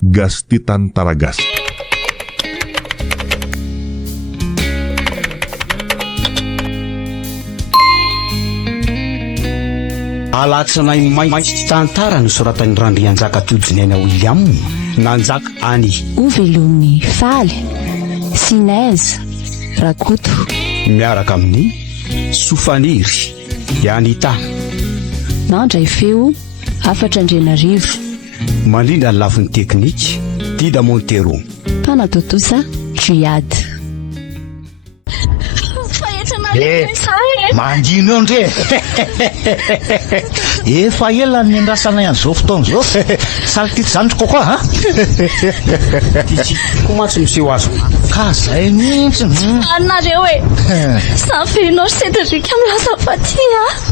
Gas Titan Taragas. Alatsanay maimaiky tantara nosoratan'ny Randrianjaka Todinena William nanjaka any Ovelony Faly, Sinaiza, Rakoto miaraka amin'ny Sofaniry, Anita Nandray feo 4 malindra ny lafin'ny teknika Dida Montero Panatotosa Juiade. Mandino eo ndre efa ela ny andrasana ihanyzao fotoana zao saritity zany kokoa ha komatsy miseho azo ka zay mihitsy anareo e safenao setrika milaza faty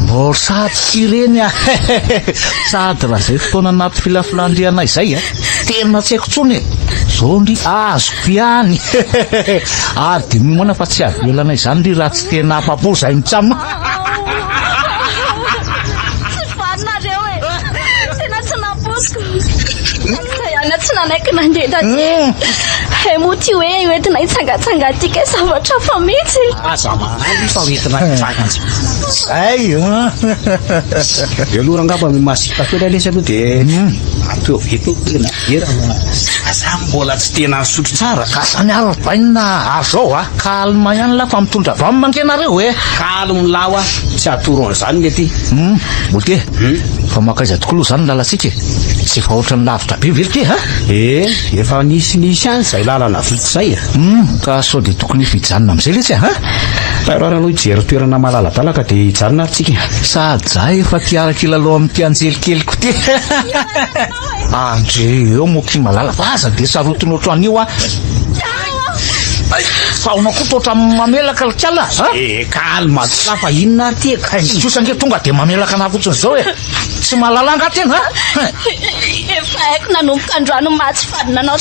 mor sady sy reny a sady raha zay fotoana anaty filafilandrianay zay a tena tsy haiko tsony zao ndry azoko ihany ary de mimoana fa tsy avelanay zany ndry raha tsy tena apapo zay mitsama anareo e tena tsy naposiko ihany tsy nanaiky nandeda moty hoe hoentina hitsangatsanga atika zavatra fa mihitsy fa hoentina zay aloha rangamba masita fela lesy aloha de ateo veto tena era za mbola tsy tena sotro tsara ka zany aravaina azao a kalma ihany la fa mitondra vamy mankenareo hoe kalmo lao a tsy atoro an'izany mety mote fa makaiza tokoloha zany lalatsika tsy efa ohatrany lavitra be velike ha efa nisy any zay lalana viko zay ka sao de tokony fijanona am'izay letsy ha raha aloha hijery toerana malalatalaka de hijanona atsika sady za efa tiaraka ilalao amin'ny tianjelikeliko ty andre eo moky malala fa aza de sarotiny ohatran'io a faona koa toatra mamelaka lakala kalma fa inona ty kosange tonga de mamelaka na fotsiny zao e tsy malalanga tena efa haiko nanomboka androano matsy fadinanao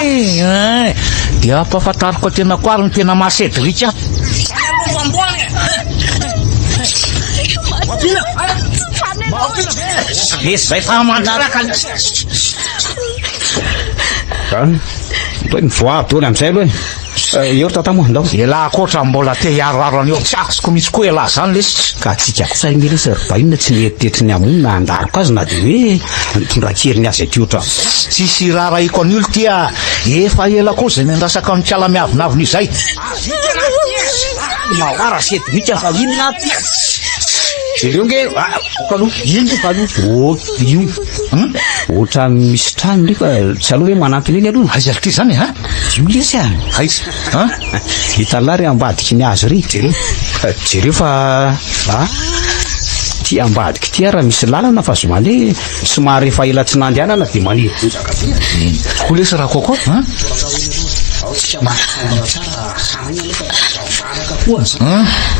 ay de ampahafantariko tena koary ny tena mahasedrika lesy zay fa manaraka toe mivoary tony am'izay aloha eo tatamo andao ela koatra mbola te hiaroaro an'eo tsy azoko mihitsy koa ela zany lesy ka tsika ko sainy lesy bainona tsy nieritetry ny amony na andariko azy na de hoe mitondra-keriny azy aty oatra tsisy raharaiko an'olo tia efa ela koa zay nandrasaka ny tiala miavinavina izay maoara sety mihitsy fa inona ty ireo nge aloha ino fa aloha io ohatra misy trano ndray fa tsy aloha hoe manampiny iny aloha aiza ty zany ha io lesy a aiza hitalary ambadiky ny azy ry jereo fa ty ambadiky ty raha misy lalana fa zomany somary efa ela tsy nandehanana de maniry bozaka ko lesy raha kokoa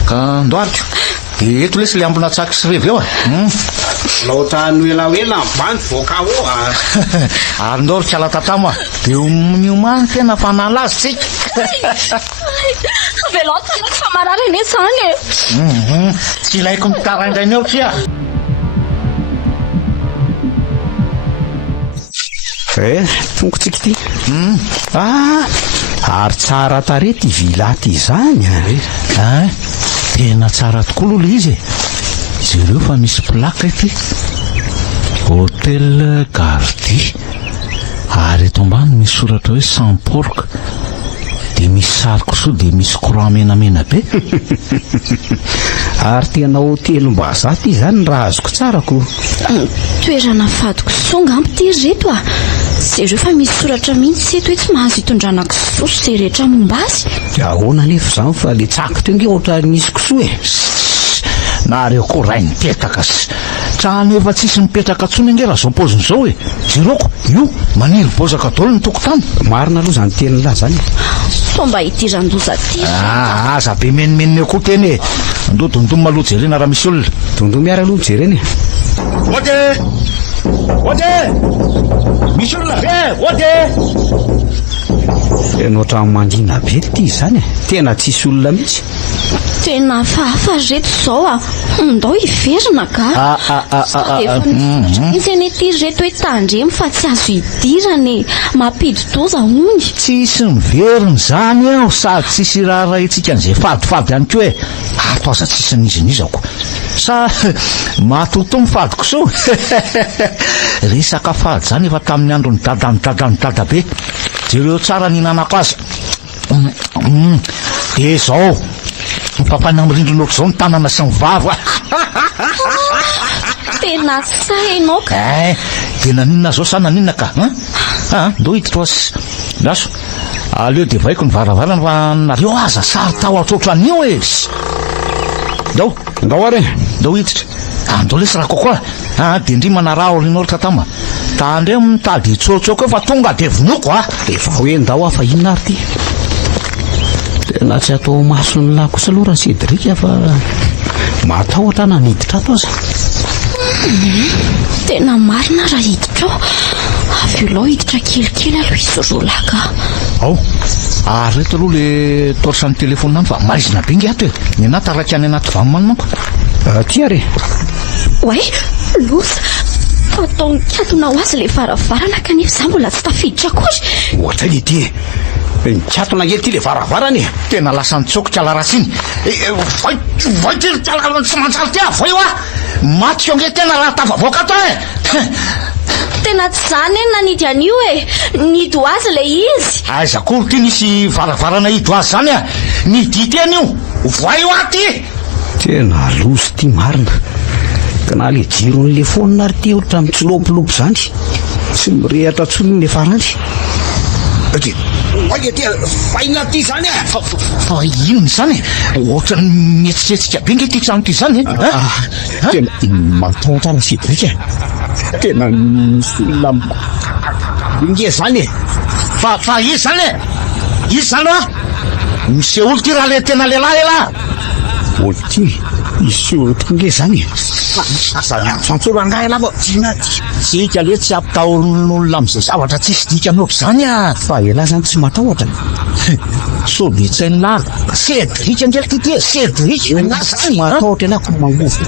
ka ndoariko de eto lesy le ambona tsaky sy revy eo a laotra noelaoela ambany voaka o ary ndao ry tsy alatatamo a de miomany tena fa nalazy tsika velotanako fa marary ane zany e tsy ilaiko mitaraindrainy eo tya tongotsika ty ary tsara tare ty vila ty zany tena tsara tokoa aloha le izy jereo fa misy plaka ity Hôtel Gardi ary eto ambany misy soratra hoe Samporka de misy sary kosoa de misy courant menamena be ary tena hôtelym-bazaha ty zany raha azoko tsarako toerana fadiko songa ampy ty reto a zereo fa misy soratra mihitsy eto hoe tsy mahazo hitondrana kisoa sy rehetra momba azy ahoana nefa zany fa le tsako teo nge ohatra nisy kisoa e nareo koa ray nipetaka sy trano efa tsisy mipetraka tsony nge raha zao poziny zao e jeroko io maniry bozaka dolo ny tokotany marina aloha zany teny lahy zany fomba hidirandoza ty aza be menimenina eo koa teny e ndodondoma aloha jerena raha misy olona dondo miara aloha jereny ode misy olona be ode Ianao trano mangina be ty zany tena tsisy olona mihitsy. Tena fahafa reto zao ndao iverina ka isy ty reto hoe tandremy fa tsy azo idirany mampidi-doza hony. Tsisy miveriny zany aho sady tsisy raha itsika an'izay fadifady ihany koa hoe ato aza tsisy nizinizako sa matoto mifadiko so resaka fady zany efa tamin'ny andro ny dada be jereo tsara ninanako azy de zao mipapana mirindrina ohatr' zao ny tanana sy ny vava tena sainao ka de naninona zao sa naninona ka ndo hiditra oasy laso aleo de vaiko ny varavarana fa nareo aza sary tao atrotran'io e ndao are ndao hiditra andao lesy raha kokoa de ndrimana raha orin'olatra tama tandreo mitady tsotsoka fa tonga de vonoko efa hoe ndao afa inona ary ty tena tsy atao masony lahy kosa aloha raha Cédric fa matahotra na niditra ato aza. Tena marina raha hiditra avy eo lao hiditra kelikely aloha izy roa lahy ka reto aloha le torsan'ny telefôny any fa maizina be ngy ato e ny anaty araky any anaty vamomany manko ty ary way losa fatao nikatona ho azy le varavarana kanefa za mbola tsy tafiditra kory ohatra ny ty nikatona ngely ty le varavarany tena lasa nitsokotra larasiny vaitry tsy mantsary ty voio maty eo nge tena raha tavavoaka ato tena tsy zany nanidy an'io nidy ho azy le izy aiza kory ty nisy varavarana hidy ho azy zany nidity an'io voio aty tena lozy ty marina ka na le jiron'le fonina ary ty ohatra mitsilopilopy zany tsy mirehatra tsony le farany faina ty zany fa inony zany ohatra mietsiketsika be nge ty trano ty zany tena matahotra na Cédric tena olona nge zany fa izy zany misy olo ty raha le tena lehilahy olo ty misy olo ty nge zany fantsolo angahy lava tsika le tsy ampitahorin'olona am'izay zavatra tsisy dika amin'ohatr' zany fa ela zany tsy matahotra sobitsainy lala Cédric angely ty Cédric matahotra ena ko mangofo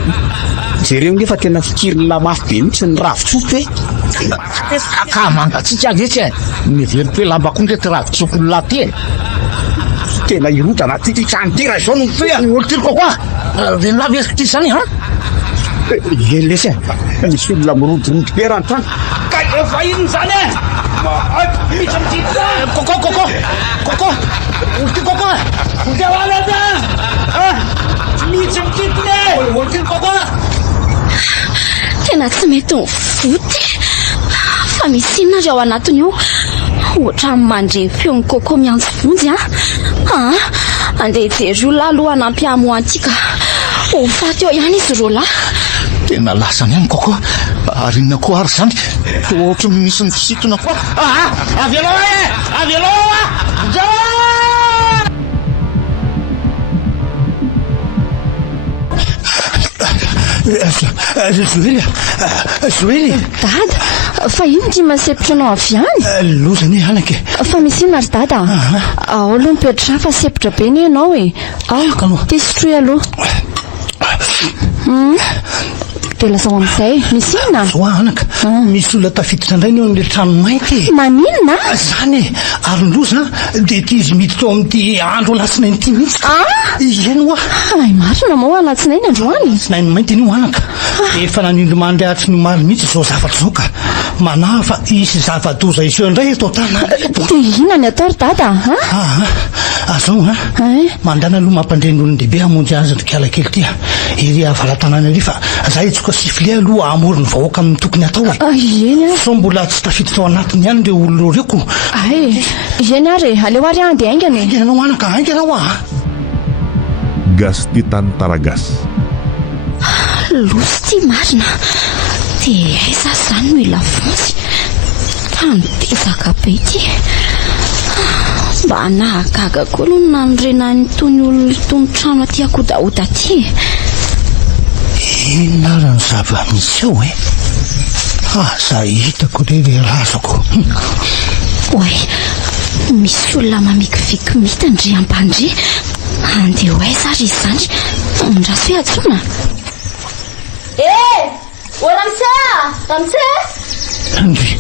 jereo nge fa tena fikirina mafy be mihitsy ny ravitsoto ka mangatsika azy etsy miveriko hoe lamba koa nge ty ravitsoko laty tena irota anaty ty trano ty raha izao no olo ty kokoa reny lava esiko ty zany lesy misy olona mirodorodo be ranotrano ka efa ino zany misy mitity koko olo ty kokoa devalada misy mititine olo ty kokoa tena tsy mety mivoty fa misy inona ry ao anatiny io ohatra mandre feony koko miantso vonjy andeha hijery io lahy aloha anampiamo antika ho faty eo ihany izy ro lahy tena lasany any koko arinona koa ary zany ohatra misy ny fisitona koa avy aloha Joely dada fa ino ty masepitra anao avy any lozany anake fa misy ino ary dada ao aloha mipetra fa sepitra be ny ianao ty sotroy aloha de lazao amin'izay misy inona anaka misy olona tafiditra indray ny eo n'le trano mainty maninona zany ary nylozana de ty izy miditra ao amin'ity andro alatsinainy ty mihitsy eno ay marina moa alatsinainy androany tsinainy mainty anio anaka efa nanindromandry atry ny maro mihitsy zao zavatra zao ka manahy fa isy zava-doza iseo indray eto tana de ina ny atao ry dada azao mandana aloha mampandren'olon-dehibe hamonjy azy ndrikiala kely ty iry avalan-tanany ary fa za itsoka sifle aloha amorony vahoaka amin'ny tokony atao eny so mbola tsy tafiditra ao anatiny ihany le olona reko eny ary aleo ary ande aingany anao anaka aingana ao Gastitan Taragas losy ty marina de aiza zany no ila vonjy tanotezaka be ty mba nahagaga koa aloha nanorenany tony olona tony trano aty akodaoda ty inona rany zava-misy eo za hitako le razako oay misy olona mamikiviky mitandre ampandre andeha ho aiza ary izy zany ndraso hoe atsona o ramse andry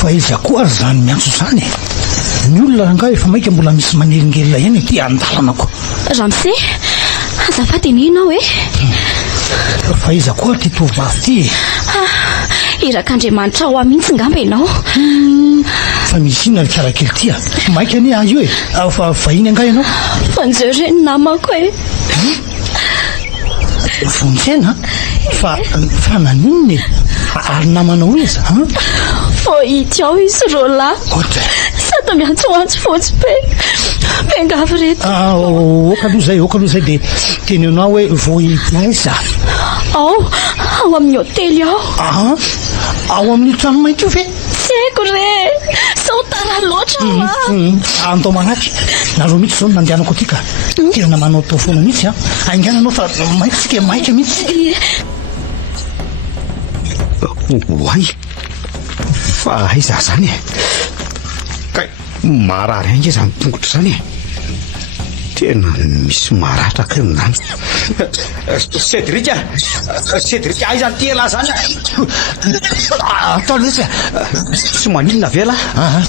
fa iza koa ary zany miantso zany ny olona ranga efa maika mbola misy manelingelina ihany ty andalanako ramse azafady ininao fa iza koa ty tovovavy ty irak'andriamanitra ho amihitsy ngamba ianao fa misy inona ny karakely ty maika anie azy io fa vahiny anga ianao fanjeo reny namako vonjena fa naninony ary namanao iza fo ity ao izy ro lahy sady miantsoantso fotsy be ngavy reto okaloha zay de tenenao hoe vo ity aiza ao amin'ny hotely ao ao amin'ny trano mainty io ve tsy haiko re sao tara loatra andao manaky nareo mihitsy zao nandehanako aty ka tena manao tao foana mihitsy aingananao fa maitsika maika mihitsy oay fa aiza zany ka marary ange zany tongotra zany tena misy maratra kany Cédric aiza ty la zany atao lesy tsy maninona vela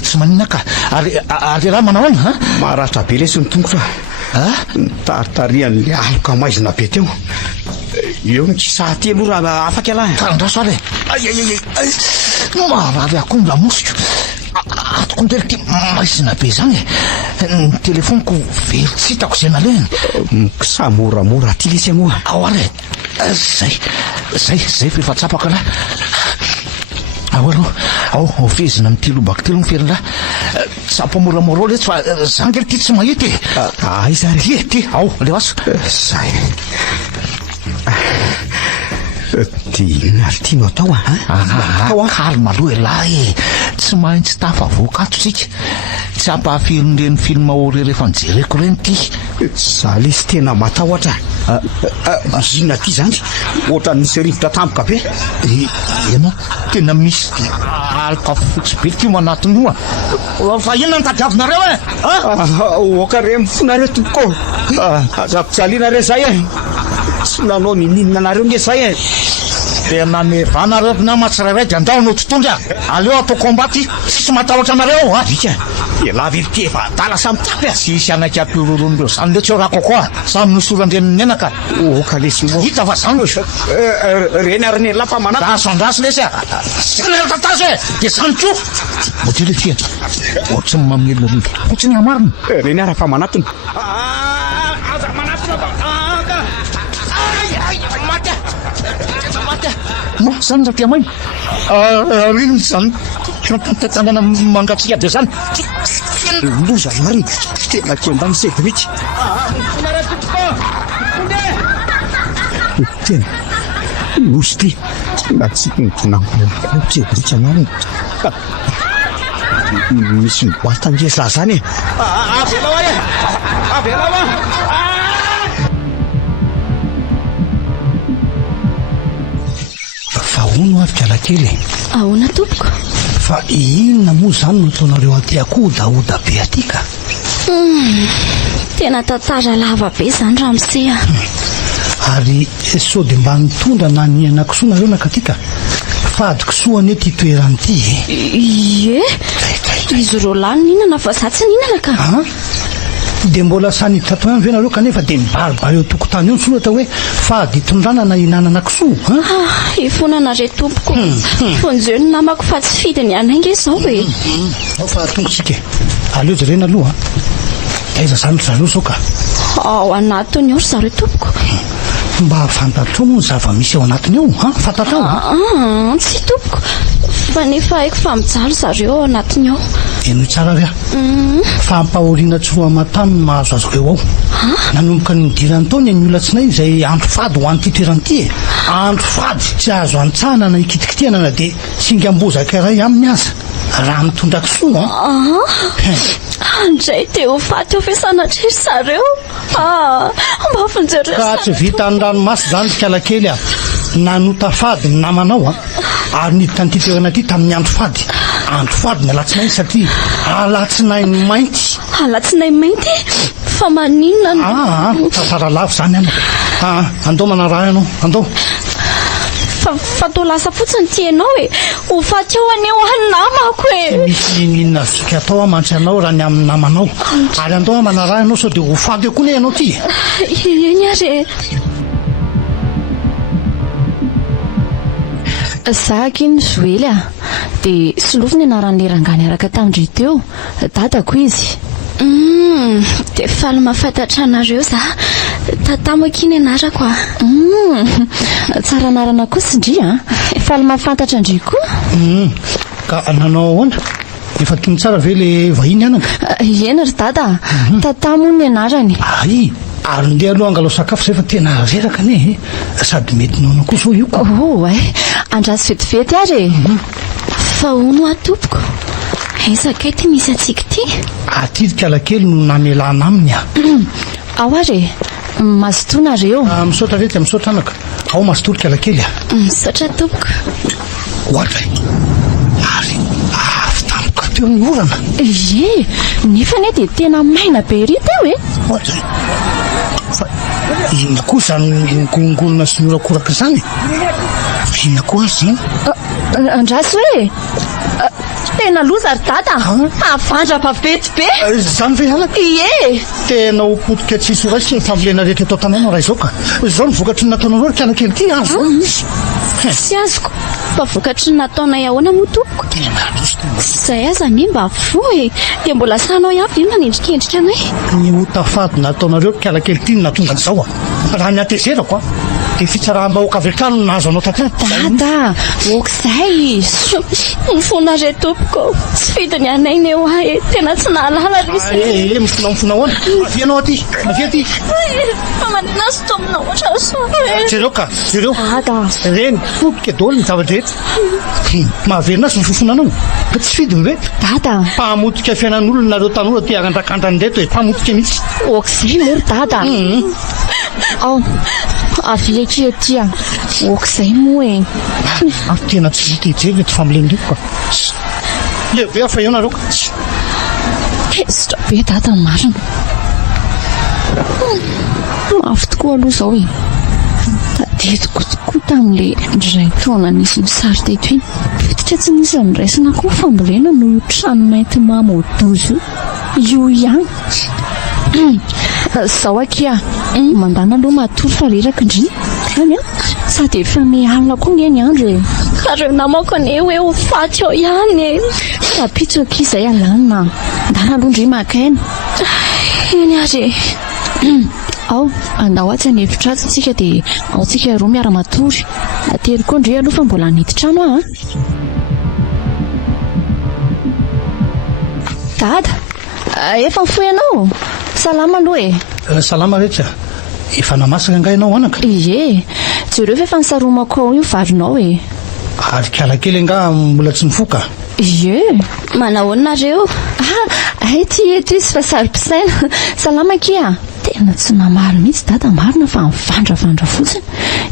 tsy maninona ka ary raha manao ana maratra be lesy ny tongotra taritarian'le aloka maizina be teo eo ny kisaty aloha raha afaky alahy tarandraso ary marary ako ny lamosiko atoko ndely ty maizina be zany ny telefoniko very tsy hitako zay nalehany sa moramora aty lesy amoa ao ary zay fefa tsapaka lahy ao aloha ao fezina mity lobaka telo miferindra tsapo moramora lesy fa zangely ty tsy mahity aiza ry ty ao le aso zay ty inary tiano atao kalma aloha lahy tsy maintsy tafavoakato sika tsy ampahafirinireny film ory rehefa nijereko reny ty za lesy tena matahotra zina ty zany ohatra nisy rivotra tampoka be ena tena misy aloka fotsy be ty manatiny io fa inona ny tadiavinareo oka re mifonareo tompoko azapitsaliana re zay tsy nanao nininona anareo nge zay tena mevanareo na matsirairay de andao no totondry aleo atao kombaty sisy matahotra anareo vika la verité fa tala samy tapy sisy anaky ampirorondreo zany le tsy rako koa samy nosorandreniny enaka oka lesy hita fa zany reny ary ny lafa manata daso andraso lesy sanatatase de zany tso moty le tia ohatsy ny mamelona rivo fotsiny amarina reny ara fa manatony no zany raha tia mainy riny zany tanana mangatsika de zany loza mariny tena kendany Cédric tena nosy ty na tsy tinampo Cédric anariny misy miboata ngeza zany avelao fa ono avy kalakely ahoana tompoko fa inona moa zany no ataonareo aty akodaoda be aty ka tena tantara lava be zany ramsea ary sao de mba nitondra na ny anakisoa nareo nakatika fady kisoa ane ty toerany ty izy ro lany ninana fa za tsy ninana ka de mbola sany tato ihany ve nareo kanefa de mibaribary eo tokotany eo nsoratra hoe fady itondrana na inanana kisoa ifonana re tompoko fonjeo ny namako fa tsy fidy ny anainge zao ao fa tongotsika aleo jerena aloha aiza zany zareo zao ka ao anatiny eo ry zareo tompoko mba fantatrao moa ny zava-misy ao anatiny eo fantatrao tsy tompoko fa nefa haiko fa mijaly zareo ao anatiny ao eno tsara ry fampahoriana tsy roa mataminy mahazo azo reo ao nanomboka ny nidirany taony ny olatsinay izay andro fady ho an'ity toeranyity andro fady tsy azo antsahana na ikitikitianana de singambozaka iray aminy aza raha mitondra kisoa andray de ho faty ao fisanatrery zareo mba fonjereo ka tsy vita ny ranomasy zany kalakely nanota fady ny namanao ary niditra nyty toerana ty tamin'ny andro fady andro fady ny alatsinainy satria alatsinainy mainty. Alatsinainy mainty fa maninona tantara lavo zany anaka. Andao manaraha ianao, andao. fa tao lasa fotsiny ty ianao ho faty ao aneo any namako misy ninona zika atao mantry anao raha ny amin'ny namanao. Ary andao manaraha ianao sao dia ho faty koa ne ianao ty. Eny ary Zaka iny Joely dia solofiny anaran'ny rangany araka tamindry teo dadako izy. Dia faly mahafantatra anareo za tatamako iny anarako tsara anarana kosa indri faly mahafantatra indri koa. Ka nanao ahoana? Efa tiny tsara ve le vahiny anaka? Eny ry dada, tatamo ny anarany. Ary ndeha aloha angalao sakafo zay fa tena reraka ne sady mety nono koa zao io. Andraso vetivety ary. Fa hono atompoko ezakay ty misy atsika ty. Atidika alakely no namelana aminy ao ary mazotonareo. Misaotra rety misaotra anaka. Ao mazotorika alakely misaotra tompoko. Ohatra ary avy tampoka teo ny orana. Nefa ne dia tena maina be ry teo ohatra fa inona koa zany gongolona sy norakoraka zany? Inona koa zany? Andraso tena loza ry dada. Avandrapa vety be zany ve alaka? Tena ho potika tsisy raisy ny fambolena rehetra atao tanàna raha izao ka izao ny vokatry ny nataonareo ry kialakely ty azo sy azoko fa vokatry ny nataonay ahoana moa tompoko. Izay aza ne mba vo dia mbola sanao ihany ino nanendrikendrika anay. Ny hotafady nataonareo ry kialakely ty no natonga an'izao raha ny atezerako dia fitsaraham-bahoaka avy akany no nahazo anao taty. Dada okizay mifona tompoko tsy fidiny anay ny eo tena tsy nahalala risy. Mifona ahoana? Avy anao aty avy aty fa manina azy to amina ohatra so jereo ka jereo reny potika daholo ny zava-drehetra mahaverina azy mifofona anao tsy fidiny ve dada mpahamotika fiainan'olona nareo tanora ty arandrakandrany reto mpahamotika mihitsy okizay mory dada avy ekety okizay moa tena tsy vita ty fambolendreko ka leve afa eo nareo ka sitra be dada marina mafy tokoa aloha zao tadidiko tokoa tamin'le ndray taona nisy misary teto iny fititra tsy nisy niraisina koa fambolena no trano mainty mamodozo io ihany zao akia mandana aloha matory fa reraka indri any sady efa mialina koa ny eny andro ka reo namako ane hoe ho faty ao ihany tapitsoka izay alanina ndana aloha indri makaina eny ary ao andao atsy anevitra azy tsika dia ao tsika roa miara-matory atery koa indri aloha fa mbola niditra-trano dada efa mifoy ianao salama aloha salama rehetra efa namasaka nga ianao anaka jereo fa efa nisaromako ao io varinao ary kialakely anga mbola tsy nifoka manahoanareo ty eto izy fa sary-pisaina salama kia tena tsy mamaly mihitsy dada marina fa mivandravandra fotsiny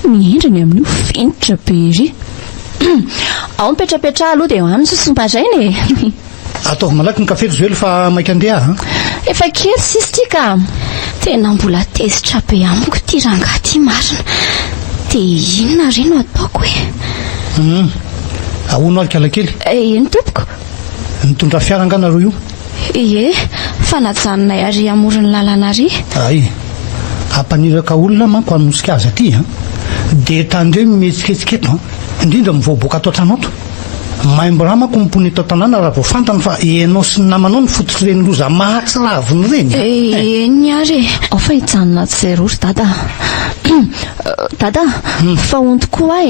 ny endriny amin'io finitra be ry ao mipetrapetra aloha dia any sosomarainy ataovy malaky ny kafe ry Joely fa maika andeha efa kely sisy ty ka tena mbola tezitra be amiko ty rangaty marina dia inona re no ataoko ahoana ary kialakely eny tompoko nitondra fiara nga nareo io fa najanonay ary amorony lalana ary ampaniraka olona manko hanomosika azy aty dia tandreo mimetsiketsiketo indrindra mivoaboaka atao tranoto maimboraha manko mimpony atao tanàna raha vao fantany fa ianao sy ny namanao ny fototry reny loza mahatsiraviny reny eny ary ao fa hijanona tsy zay rory dada fa onto koa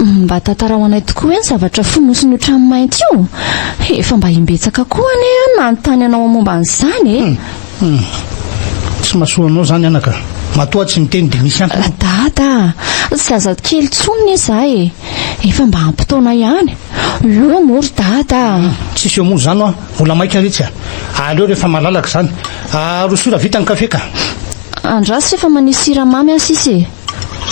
mba tantarao anay tokoa ny zavatra fonosiny io trano mainty io efa mba himbetsaka koa ane nanontany anao momba an'izany tsy mahasoanao zany anaka matoa tsy miteny dia misy antony dada tsy aza kely tsonony izahay efa mba ampitaona ihany eo mory dada tsisy eo moa zany vola maika retsy aleo rehefa malalaka zany rosora vita ny kafe ka andraso efa manisy siramamy asisy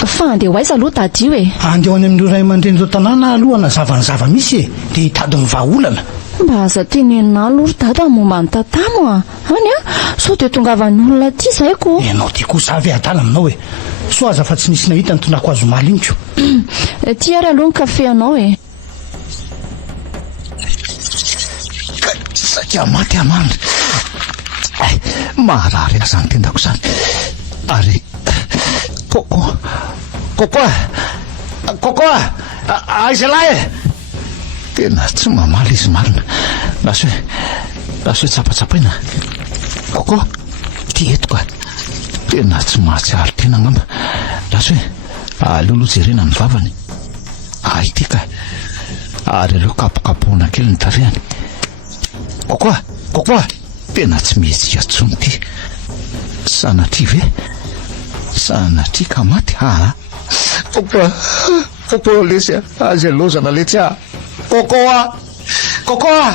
fa andeha ho aiza aloha dadio e andeo any amin'ireo ray aman-dreny reo tanàna alohana zavany zava-misy e dia hitady mivahaolana mba aza tenenina alory dada momba ny tatamo a any a sao dia tongavan'ny olona ty zay ko ianao tia koa zavy adala aminao e so aza fa tsy nisy nahita ny tonako azo maliniko ty ary aloha ny kafe anao e satria maty amandry marary aza ny tendako zany ary kokoa aiza lahy e tena tsy mamaly izy marina lasa hoe tsapatsapaina kokoa ty etoka tena tsy mahatsiaro tena angamba lasa hoe aloloha jerena ny vavany ity ka ary aleo kapokapohana kely ny tarehany kokoa tena tsy mihetsika tsony ty sanatria ve sanatria ka maty kokoa lesy azy alozana letsy kokoa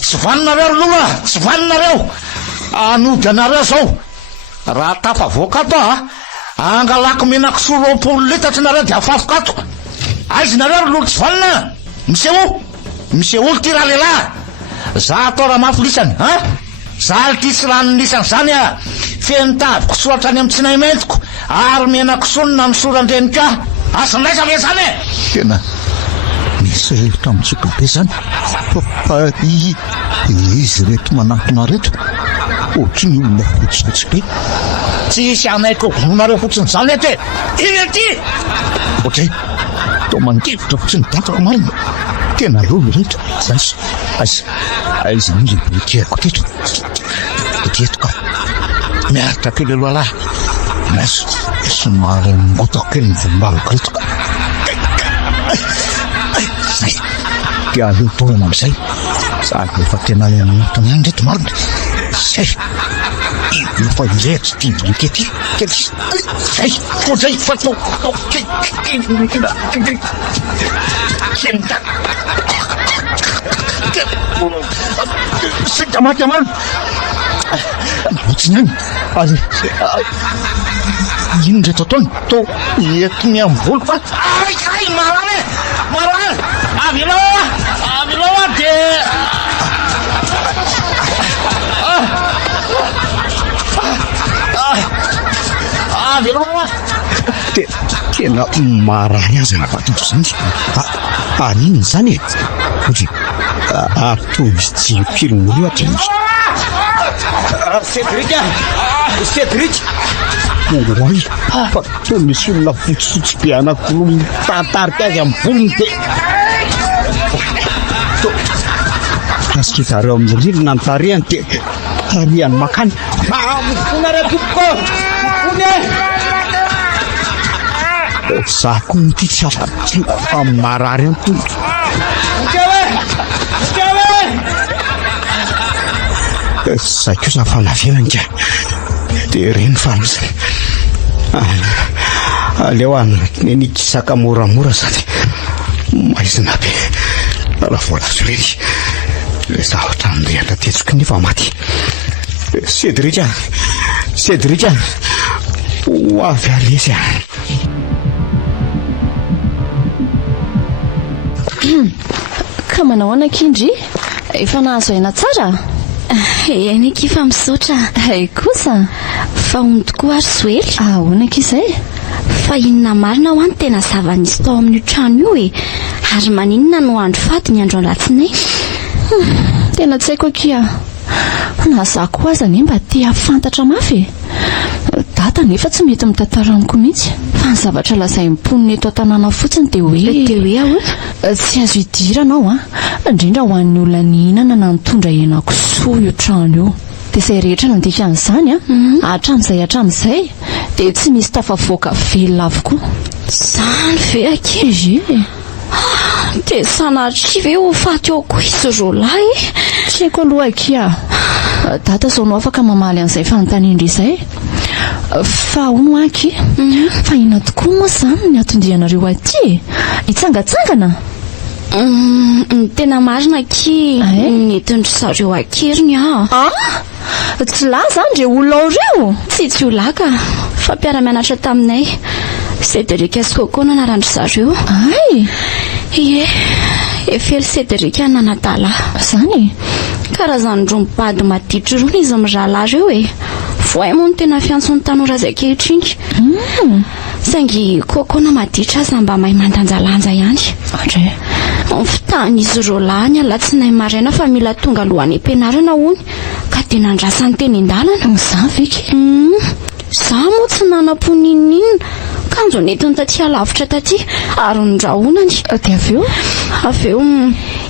tsy vaninareo loha tsy vaninareo anody anareo zao raha tafavoakato angalako menako soroapolo litatra nareo dia afafokato aizy nareo lolo tsy vanina misy olo ty raha lehilahy za atao raha mafilisany za ty tsy ranonylisany zany fenitaviko soratra any amin'ny tsinay mentiko ary menako sonina misorandreniko asandraisa le zany tena misy hevitra mitsoky be zany fa izy reto manantona reto ohatriny olona fotsitsy be tsy isy anayko vonareo fotsiny zany ety ty okey to mangevitra fotsiny datako marina tena lolo reto aizy ny lebolitiako teto ka miaritra kely aloha lahy maso somary mingotako kely ny volombavako reto ka zay dia aleo toana am'izay sady efa tena tany any reto marina zay efa iretra ty bolokety kely zay zay fatao sika maty amano otsiny any ary ino reto ataony to eto ny amin'ny volo fa marany aviloa de aviloa tena marany azy anavatotro zany aniny zany e ozy atozy jipilony loatra Cédric oay fa to misy olona fotsifotsy be anakoroa mitantarika azy amin'ny volony de paske zareo amin'ny ririna ny tarehany de tarehany makany mofona repoko za koa nyty tsy afatsy fa marary any tompo zay ko za falavelany ka de reny famizay aleo any nenikisaka moramora sady maizina be raha voalazo reny za ohatra nirehatra tetsoky nefa maty Cédric ho avy alesy ka manao anakindry efa nahazo aina tsara eny efa misaotra ay kosa fa ono tokoa ary zoely ahonakizay fa inona marina ho any tena zava-nisy tao amin'ny trano io e ary maninona no andro fady ny andro an-ratsinay tena tsy haiko akia na za koa aza ny mba tia fantatra mafy data nefa tsy mety mitantara amiko mihitsy fa ny zavatra lazay mimponina eto an-tanàna fotsiny de hoe ahoa tsy azo idiranao indrindra ho an'ny olona nihinana na nitondra henako soa io trano io dia izay rehetra nandika an'izany hatramin'izay dia tsy misy tafavoaka velona avokoa zany ve akezy dia sanatria ve ho faty ao koa izy rolahy tsy haiko aloha akia data zao no afaka mamaly an'izay fanontaniandry izay fa ono aky fa ina tokoa moa zany ny atondrianareo aty hitsangatsangana ny tena marina ki netindry zareo akeriny tsy lahy zany re olona ao reo tsy olaka fa mpiara-mianatra taminay Cédric sy Coco nanarandry zareo. Ay, Ie, efely Cédric nanadala. zany Karazany roa mibady maditry roa izy mirahalahy reo e. Voay moa no tena fiantson'ny tanora azy ankehitriny. Saingy Coco na maditra azy mba mahay mandanjalanja ihany. Andre, Fitahan'izy roa lahy ny alatsinainy maraina fa mila tonga alohan'ny ampianarana hono ka tena andrasany teny an-dalana. za Vicky. Za moa tsy nanam-poninina kanjo netiny taty alavitra taty ary nondrahonany. Dia Aveo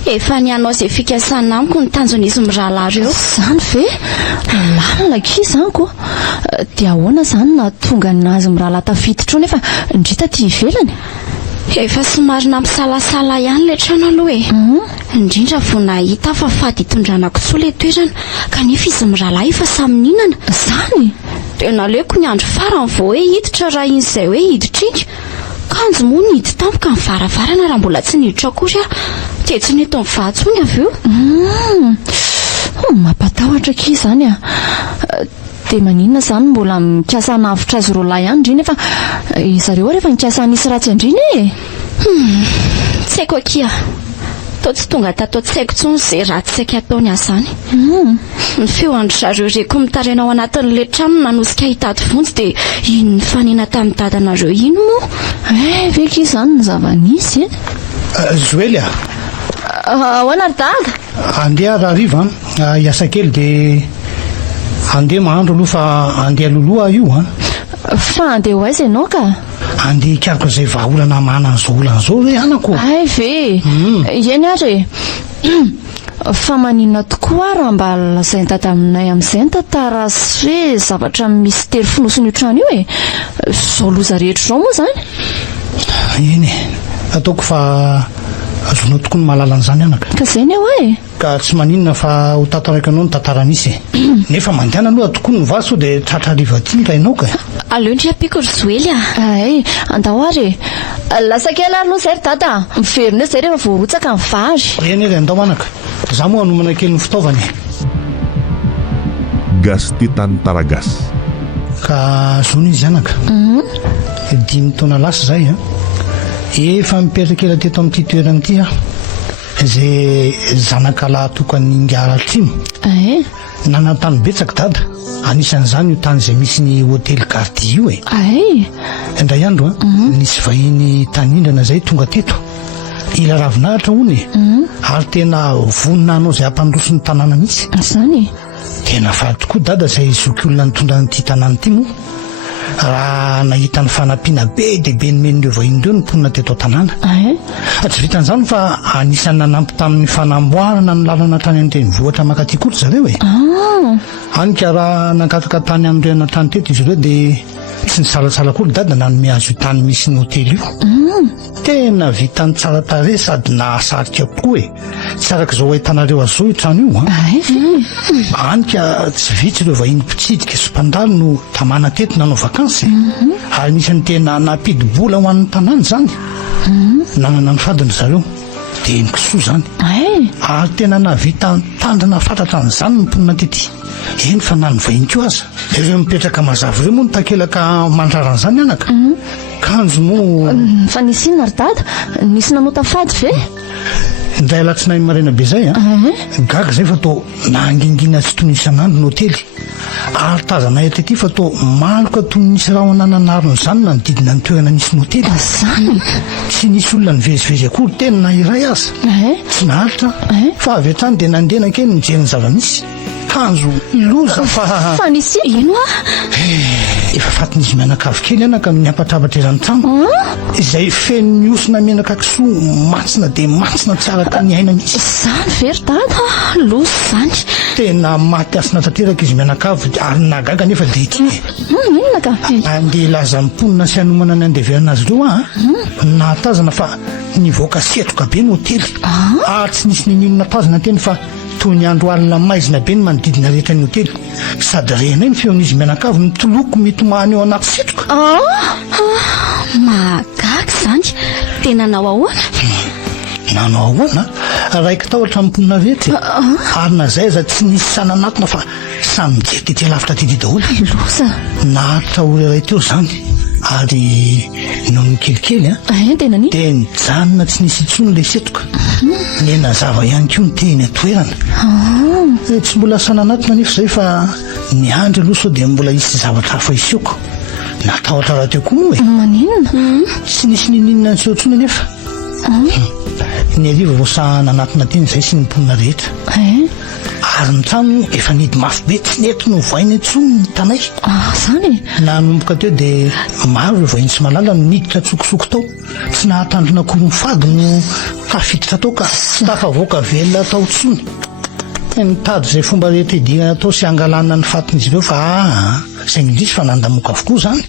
efa nianao izay fikasana amiko ny tanjon'izy mirahalahy reo. zany ve lalina ki zany ko dia ahoana zany na tonga nazy mirahalahy tafiditra nefa ndrita ty ivelany. Efa somary nampisalasala ihany le trano aloha e. Indrindra vao nahita fa fady hitondranako tsoa le toerana kanefa izy mirahalahy efa samy ninana. Zany Tena leko ny andro farany vao hoe hiditra raha in'izay hoe hiditra iny. Kanjo moa nidy tampoka ny varavarana raha mbola tsy niditra akory aho. Dia tsy neto mivahatsony avy eo. mampatahotra ki zany a. Dia maninona zany mbola mikasa navitra azy roa lahy ihany indriny efa zareo rehefa mikasa nisy ratsy andriny e. Tsy haiko akia. Tao tsy tonga tato tsy haiko tsony izay ratsy saika ataony azy zany. Ny feo andro zareo reko mitaraina ao anatin'le trano nanosika hitady vonjy dia iny ny fanena tamin'ny dadanareo iny moa. Ve ki zany ny zava-nisy Joely ahoana ry dada? andeha raha riva hiasa kely dia andeha mahandro aloha fa andeha loloha io Fa andeha ho aiza ianao ka? andeha hikariko izay vahaolana mahana an'izao olana izao hoe anako. Ay ve eny ary fa maninona tokoa raha mba lazainy dada aminay amin'izay ny tantara sy hoe zavatra mistera fonosiny io trano io e. Zao loza rehetra zao moa zany. Eny ataoko fa azonao tokoa ny mahalala an'izany anaka. Ka izay ny eo e. Ka tsy maninona fa ho tantaraikanao ny tantara nisy nefa mandehana aloha tokoa ny vaso dia tratra riva ty ka ianao ka. Aleo ndry apiko ry Joely a. Ay andao ary lasa kely ary aloha zay ry dada miverina zay rehefa voarotsaka ny vary. Eny ary andao anaka za moa hanomana kely ny fitaovany. Gas ty tantara gas. Ka zony izy anaka 5 taona lasa zay efa mipetraka ela teto amin'ity toerana ity izay zanakalahy tokany ingara timo nanatany betsaka dada anisan'izany io tany izay misy ny hôtely Gardia io indray andro nisy vahiny tanindrana zay tonga teto ila ravinahitra hony ary tena vonina anao izay hampandroso ny tanàna mihitsy zany tena faly tokoa dada izay zoky olona nitondra nyity tanàna ity moa raha nahita ny fanampiana be dia be nomen'ireo vahin'ireo ny mponina teto tanàna. Tsy vitan'izany fa anisan'ny nanampy tamin'ny fanamboarana ny lalana trany an-drenivohitra makaty kory zareo any ka raha nangataka tany amin'ireo anatrany teto izy ireo dia tsy nisalasala kory dada nanome azo tany misy ny hôtely io tena vitany tsara tarehy sady nahasarika koa tsy arak'izao ahitanareo azy zao io trano io any ka tsy vitsy ireo vahiny mpitsidika sy mpandalo no tamana teto nanao vakansy ary nisany tena nampidi-bola ho an'ny tanàna zany nanana ny fadiny zareo dia nikisoa zany ary tena navita tandrina fatratra an'izany ny mponina tety eny fa na ny vahiny ko aza ireo mipetraka mazava ireo moa ny takelaka mandraran'izany anaka kanjo moa fa nisy inona ry dada nisy nanota fady ve indray alatsinainy maraina be zay gaga zay fa tao nangingina tsy toy ny isan'andro ny hôtely ary tazana etety fa tao maloka toy nisy raha nananarony zany na nodidina ny toerana nisy ny hôtely zany tsy nisy olona nivezivezy akory tena na iray aza tsy naharitra fa avy hatrany dia nandena kely nijery ny zava-misy kanjo loza fa nisy ino efa fatin'izy mianakavy kely anaka amin'ny ampatrabatra irany trano izay feno miosina menaka kisoa matsina dia matsina tsara tany aina mihitsy zany very dada loza zany tena maty asina tanteraka izy mianakavy ary nagaga nefa dia ity inona ka andeha laza mimponina sy hanomana ny andeverana azy ireo natazana fa nivoaka setroka be ny hôtely ary tsy nisy ninonona tazana teny fa toy ny andro alina maizina be ny manodidina rehetra ny hôtely sady rena ny feon'izy mianakavy mitoloko mety mahany eo anaty setroka magaga zany tena nao ahoana nanao ahoana raika tahotra mimponina rehetra ary na zay za tsy nisy sananatona fa samy mijery tety lavitra tety daholo loza naharitra olo iray teo zany ary no nykelikely tena ny dia nijanona tsy nisy intsony le setroka ny nazava ihany koa ny teny atoerana tsy mbola asana anatina nefa izay fa ny andro aloha sao dia mbola isy zavatra hafa isioko natahotra raha teo koa moa maninona tsy nisy nininona ny seotsony nefa ny ariva voasahana anatina teny izay sy nimponina rehetra ary ny trano efa nidy mafy be tsy neto no voainy intsony ny tanay zany nanomboka teo dia maro ireo voainy tsy malala no niditra tsokosoko tao tsy nahatandrona kory ny fady no tafiditra tao ka tafavoaka velona tao tsony mitady izay fomba rehetra idirana tao sy angalana ny fatin'izy ireo fa saingy indrisy fa nandamoka avokoa zany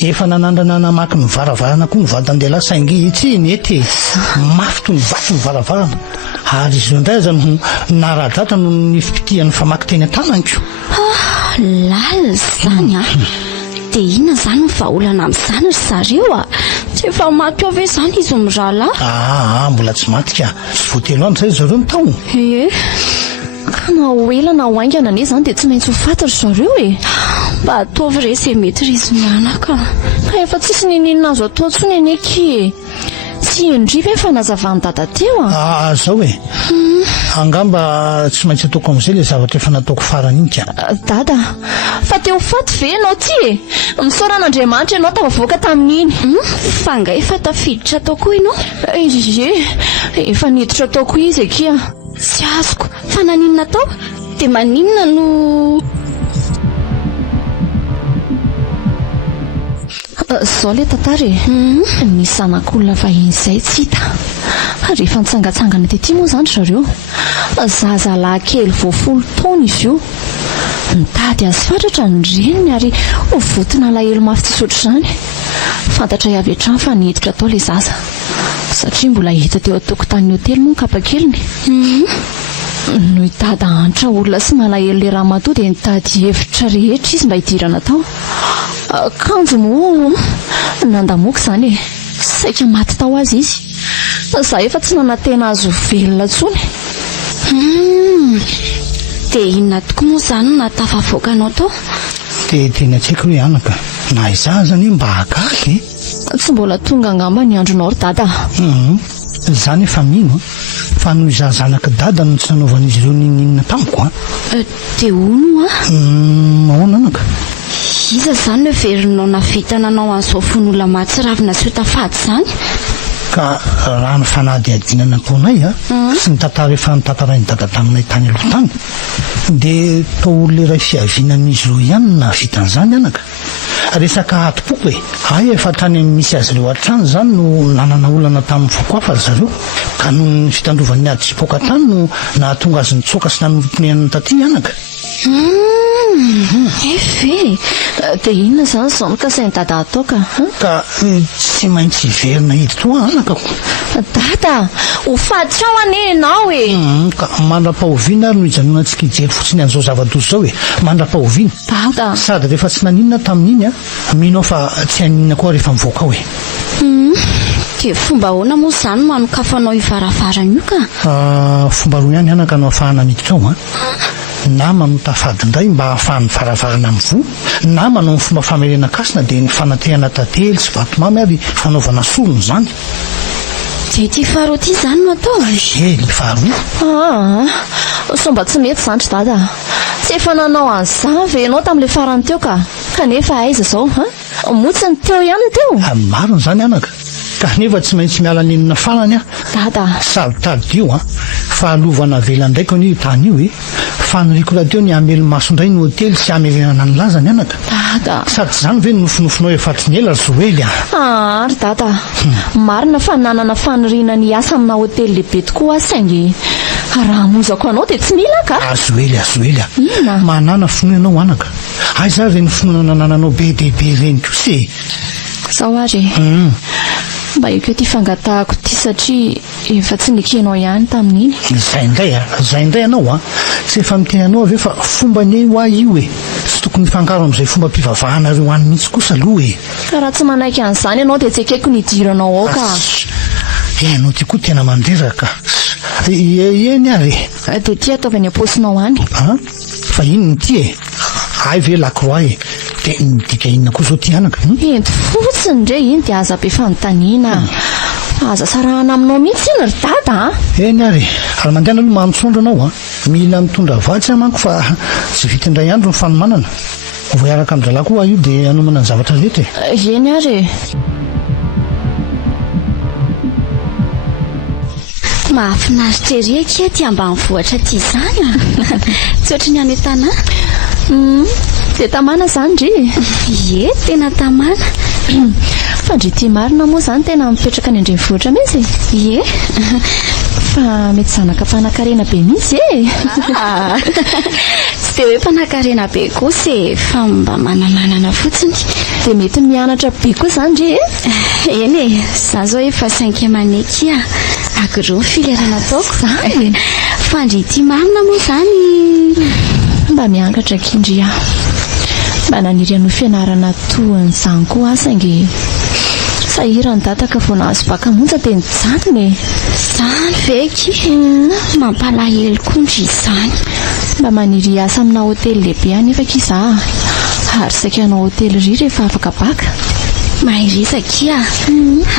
efa nanandrana namaky ny varavarana koa nyvadan-dehilahy saingy tsy nety mafy toy nyvaky ny varavarana ary izy io indray zany naradratra no nifipitihan'ny famaky teny an-tanany ko lala zany dia inona zany ny vahaolana amin'izany ry zareo tsy efa maty eo ve zany izy mirahalahy mbola tsy maty ka tsy voatelo any zay zareo ny tao ka na hoelana ho aingana ane zany dia tsy maintsy ho fatry zareo mba ataovy re izay mety rizy mianaka ka efa tsisy nininona azo atao ntsony aneky tsy indriva efa nazavany dada teo zao angamba tsy maintsy ataoko amin'izay le zavatra efa nataoko farany iny ka dada fa teo faty ve ianao ty misaoran'Andriamanitra ianao tafavoaka tamin'iny fa nga efa tafiditra tao koa ianao efa niditra tao koa izy akia tsy azoko fa naninona tao dia maninona no zao le tantara ny sanak'olona vahiny izay tsy hita rehefa nitsangatsangana tety moa zany zareo zazalahy kely voafolo taona izy io mitady azy fatratra ny reniny ary votina lahelo mafy tsisotro izany fantatra avy hatrany fa nihiditra tao le zaza satria mbola hita teo an-tokotanin'ny hotely moa ny kapakeliny no hitady hantra olona sy malahelo le raha matoa dia nitady hevitra rehetra izy mba hidirana tao kanjo moa nandamoaka izany saika maty tao azy izy za efa tsy nanantena azo velona ntsony dia inona tokoa moa zany no natafavoakanao tao dia tena tsy haiko hoe anaka na izaho zany mba hagaky tsy mbola tonga angamba ny andronao ry dada zany efa mino fa noho izaho zanaka dada no tsy nanaovan'izy ireo nininona tamiko dia ono mahoana anaka iza zany hoe verinao navita nanao an'izao fon'olona mahatsiravina sy ho tafady zany ka raha ny fanahadiadinana taonay sy ny tantara efa nitantarainy dada taminay tany aloha tany dia tao le ray fiavinan'izy ireo ihany navitan'izany anaka resaka atopoko ay efa tany misy azy ireo hatrany zany no nanana olana tamin'ny vokoafa zareo ka no ny fitandrovan'ny ady sy poka tany no nahatonga azy nitsoaka sy nanomponenany taty anaka efe dia inona zany zao no kasainy dada atao ka tsy maintsy hiverina hedy toa anaka ko dada ho fady ao ane ianao ka mandra-pahoviana ary no hijanonantsika hijery fotsiny an'izao zava-doso zao mandra-pahoviana dada sady rehefa tsy naninona tamin'iny mino fa tsy haninona koa rehefa mivoaka ao dia fomba ahoana moa zany no anokafanao ivaravarana io ka fomba roa ihany anaka no ahafahana miditra ao na manao tafady indray mba hahafahan'ny varavarana mivoa na manao ny fomba famerena kasina dia ny fanatehana tantely sy vatomamy ary fanaovana solony zany dia ty faharoa ty zany no atao le faharoa so mba tsy mety zany ry dada tsy efa nanao an'izany ve ianao tamin'ilay farany teo kanefa aiza zao motsiny teo ihany teo mariny zany anaka kanefa tsy maintsy miala ninona farany dada salitady io fahalovana vela ndraiky ny tany io faniriko raha teo ny amely maso indray ny hotely sy amerenana ny lazany anaka dada sady tsy zany ve nonofonofonao efatry ny ela ry zoely ry dada marina fa nanana faniriana ny asa amina hotely lehibe tokoa saingy raha mozako anao dia tsy mila ka azoely manana finoana anao anaka ay za reny finoana nananao be dehibe reny kose zao ary mba ekeo ty fangatahako ty satria efa tsy nikenao ihany tamin'iny zay indray ianao tsy efa mitenanao avy fa fomba ny ho io sy tokony fangaro amin'izay fomba mpivavahanareo any mihitsy kosa aloha ka raha tsy manaiky an'izany ianao dia tsy akaiko nidiranao ao ka anao ty koa tena mandreraka eny ary dia ty ataovy any am-posinao any fa ino ny ty ay ve lakroa dia midika inona koa zao ty anaka? Ento fotsiny ndre iny dia aza be fanontaniana. Aza sarahana aminao mihitsy iny ry dada. Eny ary mandeha aloha manosondro anao mila mitondra vatsy manko fa tsy vita indray andro ny fanomanana. Vao iaraka amin'ny zalahy koa io dia anomana ny zavatra rehetra. Eny ary. Mahafinaritra ery akia ty ambanivohitra ty izany. Tsy ohatry ny any an-tanàna. Dia tamana izany ndry. Ie, tena tamana. Fa ndry tia marina moa izany tena mipetraka any andrenivohitra mihitsy. Ie. Fa mety zanaka mpanan-karena be mihitsy e. Tsy dia hoe mpanan-karena be kosa e, fa mba manamanana fotsiny. Dia mety mianatra be koa izany ndry e. Eny e, izany zao efa 5e année kia. Agroa filerana ataoko zany. Fa ndry tia marina moa izany. Mba miankatra kindry mba naniry an'ho fianarana toan'izany koa saingy sahirany data ka vao nahazo baka monja dia nijanona e. Izany veky mampalahelo koa ndry izany. Mba maniry asa amina hotely lehibe any efa kiza ary saika hanao hotely ry rehefa afaka baka. Mahirizaka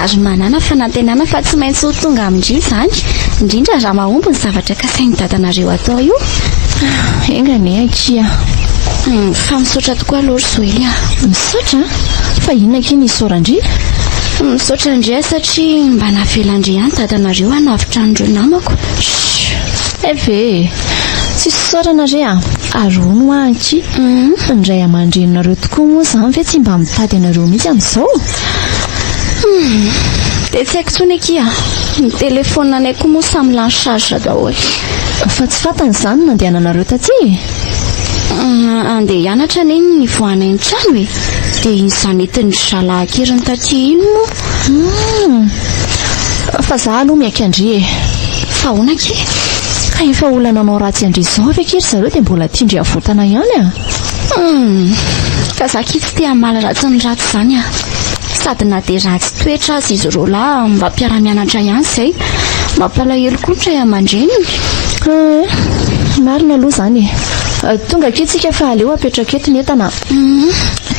ary manana fanantenana fa tsy maintsy ho tonga amindrio izany, indrindra raha mahomby ny zavatra kasainy dadanareo atao io. Engane akia. Fa misaotra tokoa aloha Zoely. Misaotra? Fa inona kiny isaorandry? Misaotra ndray satria mba navelandry ihany dadanareo hanavitra andreo namako. Eve tsy saorana re arono anky. Indray aman-drenonareo tokoa moa izany ve tsy mba mitady anareo mihitsy amin'izao? Dia tsy haiko tsony akia. Ny telefona anay koa moa samy lany charge daholo. Fa tsy fantany izany nandehananareo taty? Andeha hianatra neny ny voanay ny trano e. Dia izany entin'ny zalahy-keriny taty iny moa. Fa za aloha miankandry e. Fa hoana ke? Ka efa olana anao ratsy andry izao avekery zareo dia mbola tiandry avotana ihany Ka za kitsy tia mala ratsy ny ratsy izany sady na dia ratsy toetra azy izy roa lahy mba mpiara-mianatra ihany izay. Mampalahelo koa ny ray aman-dreniny. Marina aloha izany e. Tonga aketsika fa aleo apetraka eto ny entana.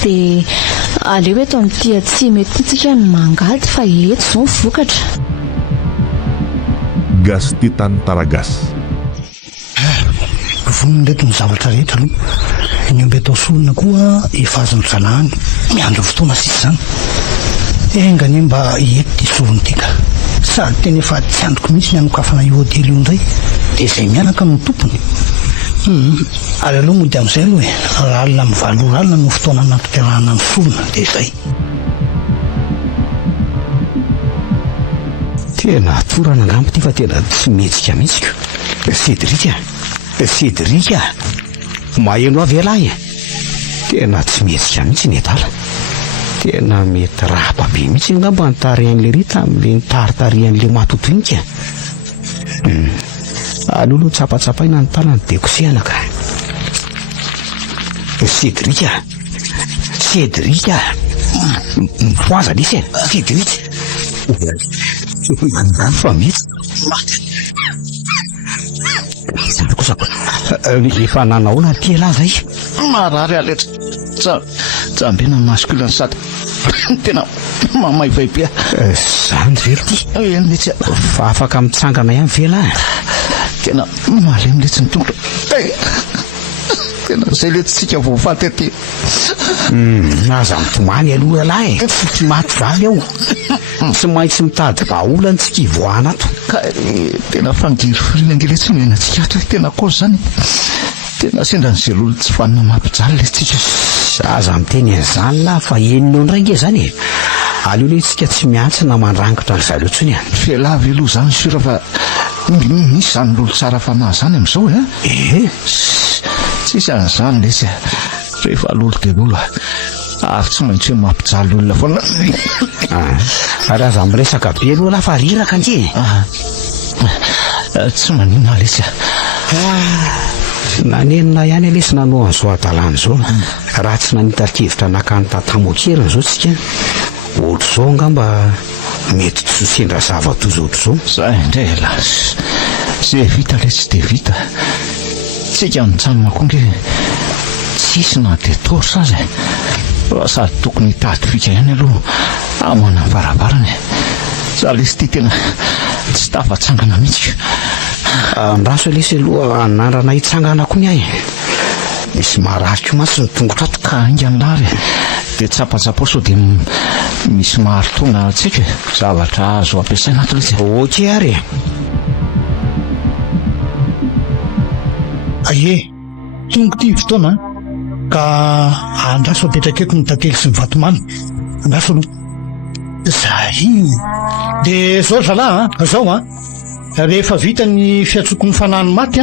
Dia aleo eto amin'ity tsy mety tsika ny mangady fa eto izao ny vokatra. Gastitan Taragas. Vonona ndraiky ny zavatra rehetra aloha. Ny ombe tao solona koa efa azo ny zalahany miandro fotoana sisa izany. Engany mba eto ty solony tika. Sady tena efa tsy androko mihitsy ny hanokafana io hotely io indray. Dia izay mianaka no tompony. Ary aloha mody amin'izay aloha e. Alina mivalo alina no fotoana nantoterahana ny solona. Dia izay. Tena torana angambo ty fa tena tsy metsika mihitsy. Cédric maheno avy alahy tena tsy metsika mihitsy ny etala. Tena mety rapa be mihitsy ngamba nitarihan'le rita amin'le nitaritarihan'le matotonika. Alolo tsapatsapaina ny tanany dia kosehana ka. Cédric mifoaza nisy Cédric fa mihitsy efa nanaona ty lahy zay marary aletra jambena masculin sady tena mamaivaibe zany very ty eny metsy fa afaka mitsangana ihany vela tena malemy letsy ny tongotra tena zay letsitsika voafaty aty naza mitomany aloha lahy tsy maty valy ao tsy maintsy mitady vaolany tsy kivoana ato ka tena fangiry firinangeletsy menatsika ato tena kozy zany tena sendran'izay lolo tsy fanina mampijaly letsika zaza miteny an'izany lahy fa enina ndray nge zany e aleo le tsika tsy miantsina mandrangitra ny zareo tsony fialavy aloha zany sura fa misy zany lolo tsara fanahy zany amin'izao tsisy an'izany lesy rehefa lolo de lolo ary tsy maintsy hoe mampijaly olona foana ary aza miresaka be aloha laha fa riraka nge tsy manina lesy nanenina ihany lesy nanao an'izao adalany zao raha tsy nanita-kevitra nakany tatamokeriny zao tsika ohatr' zao ngamba mety tsy sendra zava-tozy ohatr' zao zay indray la zay vita lesy de vita tsika mitsanona koa nge tsy tsisy na dia torsa azy sady tokony hitady fika ihany aloha amana ny varavarana za lesy ty tena tsy tafatsangana mihitsy andraso lesy aloha anandrana hitsangana koa ny ahy misy maharariko matsy ny tongotra ato ka ingany lary dia tsapatsapo sao dia misy maharitona tsika zavatra azo ampiasaina ato lesy oke ary aie tongo ty fotoana ka andraso apetraka eto ny tantely sy ny vatomamy andraso aloha zay dia zao zalahy zao rehefa vita ny fiatsoko ny fanahiny maty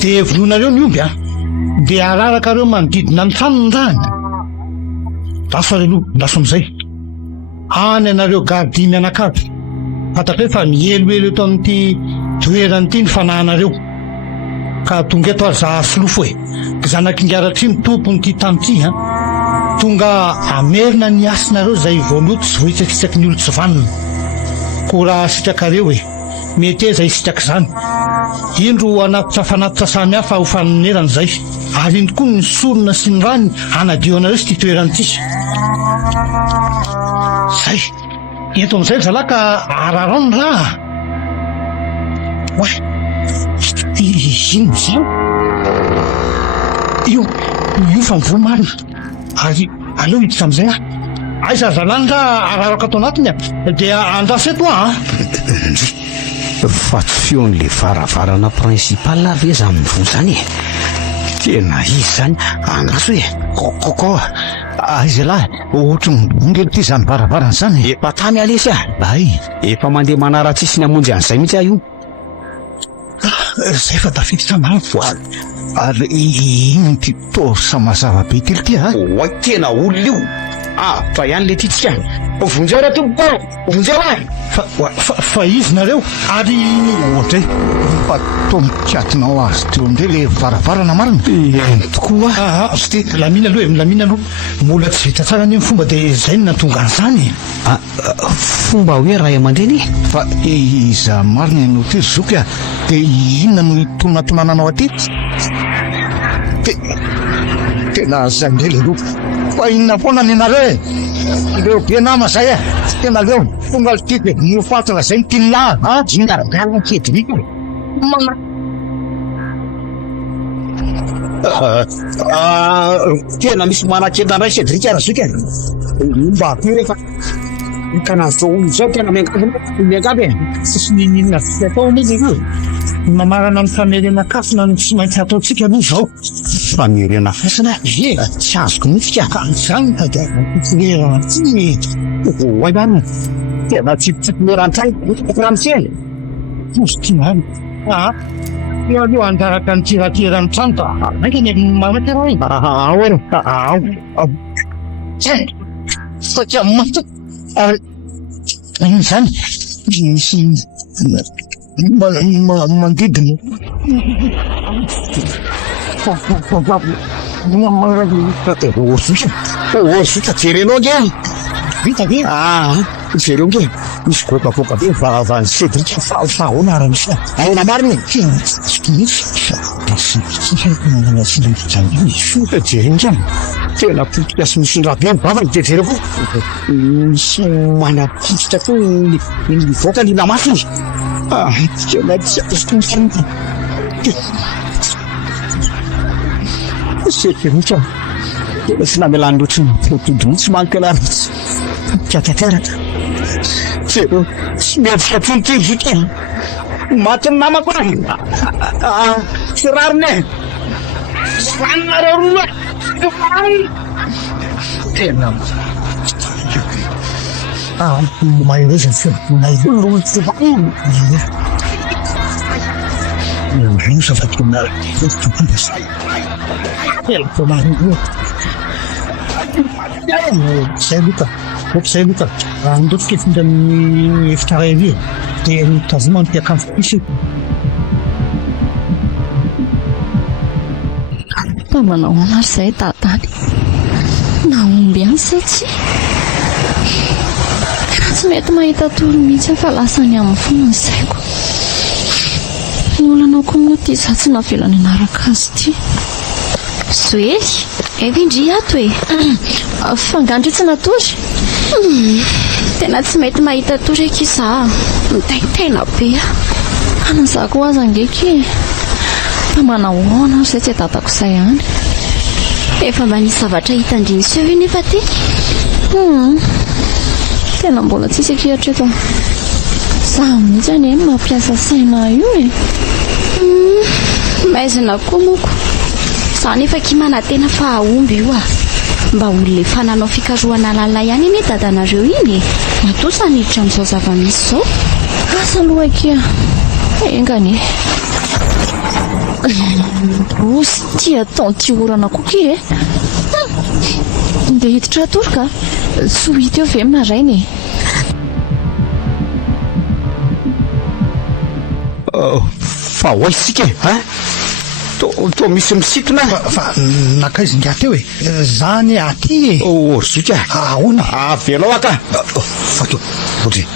dia vonoinareo ny omby dia araraka reo manodidina ny taniny rany ndaso ary aloha ndaso amin'izay any anareo gardi mianakavy fatatra hoe fa miheloelo eto amin'ity toerany ity ny fanahinareo ka tonga eto ary za solofo zanak'ingaratry ny tomponyity tany ity tonga amerina ny asinareo zay voaloto sy vohitsakitsaky ny olo tsy vanina ko raha sitrakareo mety zay sitraky zany indro anatitra fanatitra samy hafa ho fanonerana zay ary iny koa ny sorona sy ny rany anadio anareo sy ty toerany ity zay eto amin'izay zalahy ka ararano raha ino zao io fa mivoa marina ary aleo hiditra amin'izay aiza zalany raha araraka ato anatiny dia andraso eto fa tsy feon'le varavarana principal ve za mivoa zany tena izy zany andraso koko aiza lahy ohatra ongelo ty zany varavarana zany efa tamy alesy ay efa mandeha manara-tsisy ny amonjy an'izay mihitsy io zay fa tafiditra mafo ary ino ty torsa mazava be tily ty oay tena olona io fa ihany le titsika vonjeo raha tompoko vonjeo fa izy nareo ary ohatra fa tombokiatinao azy teo amindray le varavarana marina tokoa sy ty lamina aloha milamina aloha mola tsy vita tsara ny fomba dia zay ny natonga an'izany fomba hoe raha aman-dreny fa iza marina no ty zoky dia inona no itonatonananao aty tena zay ndray le aloha fa inona foana ny nareo ireo be nama zay tena leo tonga ty dia mifatana zay nytinilay jingaragana kedrika tena misy manakenda ndray sedrika razoky mba aty rehefa kanazo olo zao tena miangaby sisy ninina atao mizy mamarana ny famerena kafona ny tsy maintsy ataotsika aloha zao famerena fasana tsy azoko mihitsika zany lerana ty oaany tena tsipitsiplerantray ramitsely positiny io aloha andaraka ny tiratirany trano ta maika ny mamatera satria mata iny zany misy manodidina osuka jerenao nge vita ve jereo nge misy gokagoka be varavany sedrika fahoana ara misy aona mariny jereny tena politika sy misy raha be bavany de jereo ko misy manapititra ko mivoaka ny namasiny tena sekenika tena sy namelany loatra nytodiny tsy mankalaratsy tiakateraka jereo sy miavika tontoivika maty ny namako sy rariny sanareo roa tena maireza zay loka andotsika efindra amin'ny efitra revy dia mitazoma ny piakanjo pisy fa manao anary zay tatany na omby any sa tsy tsy mety mahita toro mihitsy fa lasany amin'ny fonany zaiko ny olana koa moa ty za tsy navelany anaraka azy ty Zoely evindry ato e fangandro tsy natory tena tsy mety mahita tory eky za mitaitaina be anan'iza koa aza ngeky fa manao ahoana zay tsy atatako izay any efa mba nisy zavatra hitandriny sy eo nefa ty tena mbola tsisy akehitreto za mihitsy any eny mampiasa saina io e maizina koa moko za nefa kimana tena fa aomby io mba olona efa nanao fikarohana lalina ihany eny dadanareo iny matosa niditra amin'izao zava-misy zao asa aloha kia engany osy tia taonty orana koky e ndeha hiditra atory ka sy ho hita eo ve minarainy fa hoaisika e to misy misitona fa nakaizinga teo e zany aty e orzika ahoana avelao aka fato odry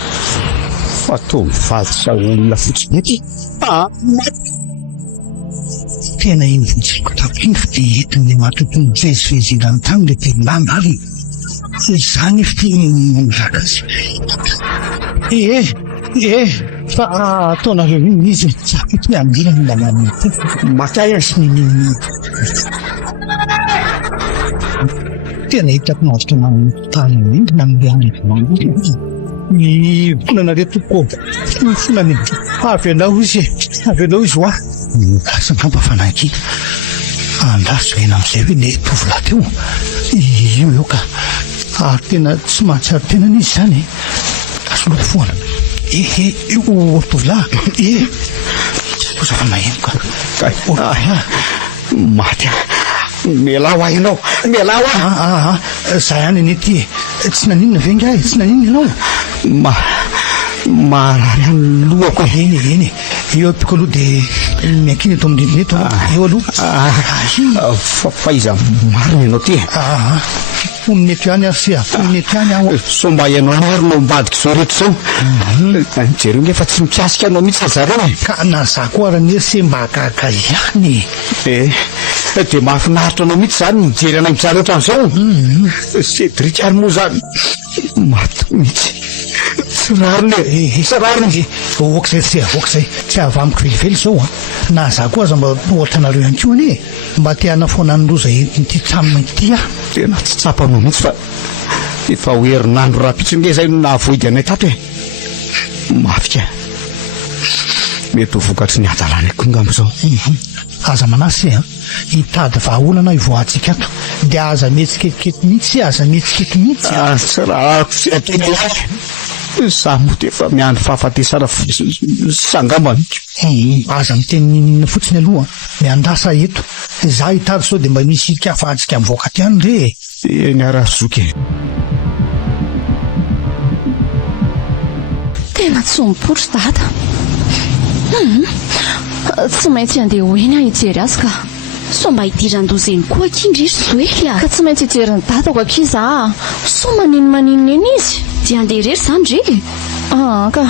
fa to mivadotra olona fotsiny ety tena iny votsiko tapiny fa te entiny matotony jezivezilany tany le tenilamba ary zany fa te mizaka azy fa ataonareo iny izy tsapety andirany lanany makay sy niny tena hitako navitra nantany indrina amle ny vonanareo toko fonany avelao izy hoa asangamba fanaky andraso ena am'izay hoe le tovolahy teo io eo ka ary tena tsy mahatsiaro tenany izy zany asoloha foana io tovolahy kozafa maheno ka maty mialao a ianao mialao za ihany eny ety tsy naninona venga tsy naninona ianao marary any lohako eny eo apiko aloha de miankiny eto amindrindrina eto eo aloha fa iza marina ianao ty foniny eto ihany ary sy foniny eto ihany aho somba ianao ary no mbadika zao rehetra zao jereo nge fa tsy mikasika anao mihitsy zareo ka na za koa raha niersy mba hakaka ihany de mahafinaritra anao mihitsy zany mijery anay mitsara ohatran'izao Cédric ary moa zany mato mihitsy tsy rariny okzay tsy avamiko velively zao na za koa aza mba ohatra nareo ihany ko anie mba te hanafoana nyloza ty tramina ity tena tsy tsapanao mihitsy fa efa hoherinandro rapitsy nge zay no nahavoidy anay tato mafika mety ho vokatry ny adalany koa ngambo zao aza manasy hitady vahaolana ivoahantsika ato de aza mihetsiketykety mihitsy aza mihetsikety mihitsy tsy raha tsy atena za moa de efa miandro fahafatesana sangamba aza miteninina fotsiny aloha miandasa eto za hitady sao de mba misy kafahantsika mivoaka ty any re eny arazoky tena tsy mipotry dada tsy maintsy andeha ho eny hijery azy ka so mba hidiran-dozeny koa akindrisy zoely ka tsy maintsy hijeriny dadako akiza so maninina eny izy dia andeha rery zany dre ka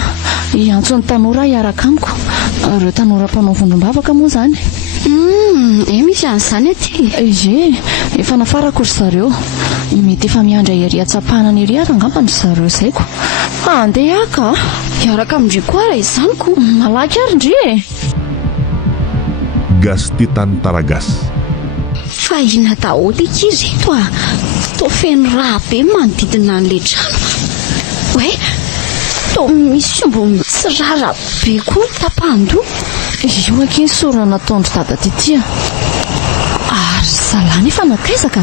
iantsony tanora hiaraka amiko reo tanora mpanao vondrombavaka moa zany misy an'izany aty efa nafarako ry zareo mety efa miandra ery atsapahana ny ery ary angamba ny zareo zay ko andeha ka hiaraka amindry koa raha izany ko malaky ary ndry Gas Titan Taragas. fa ina daholo ikizy eto to feno raha be manodidina an'le trano to misy ombo sy rara be koa tapahando io aky sorana nataondry dada titya ary zalahy nefa nakaizaka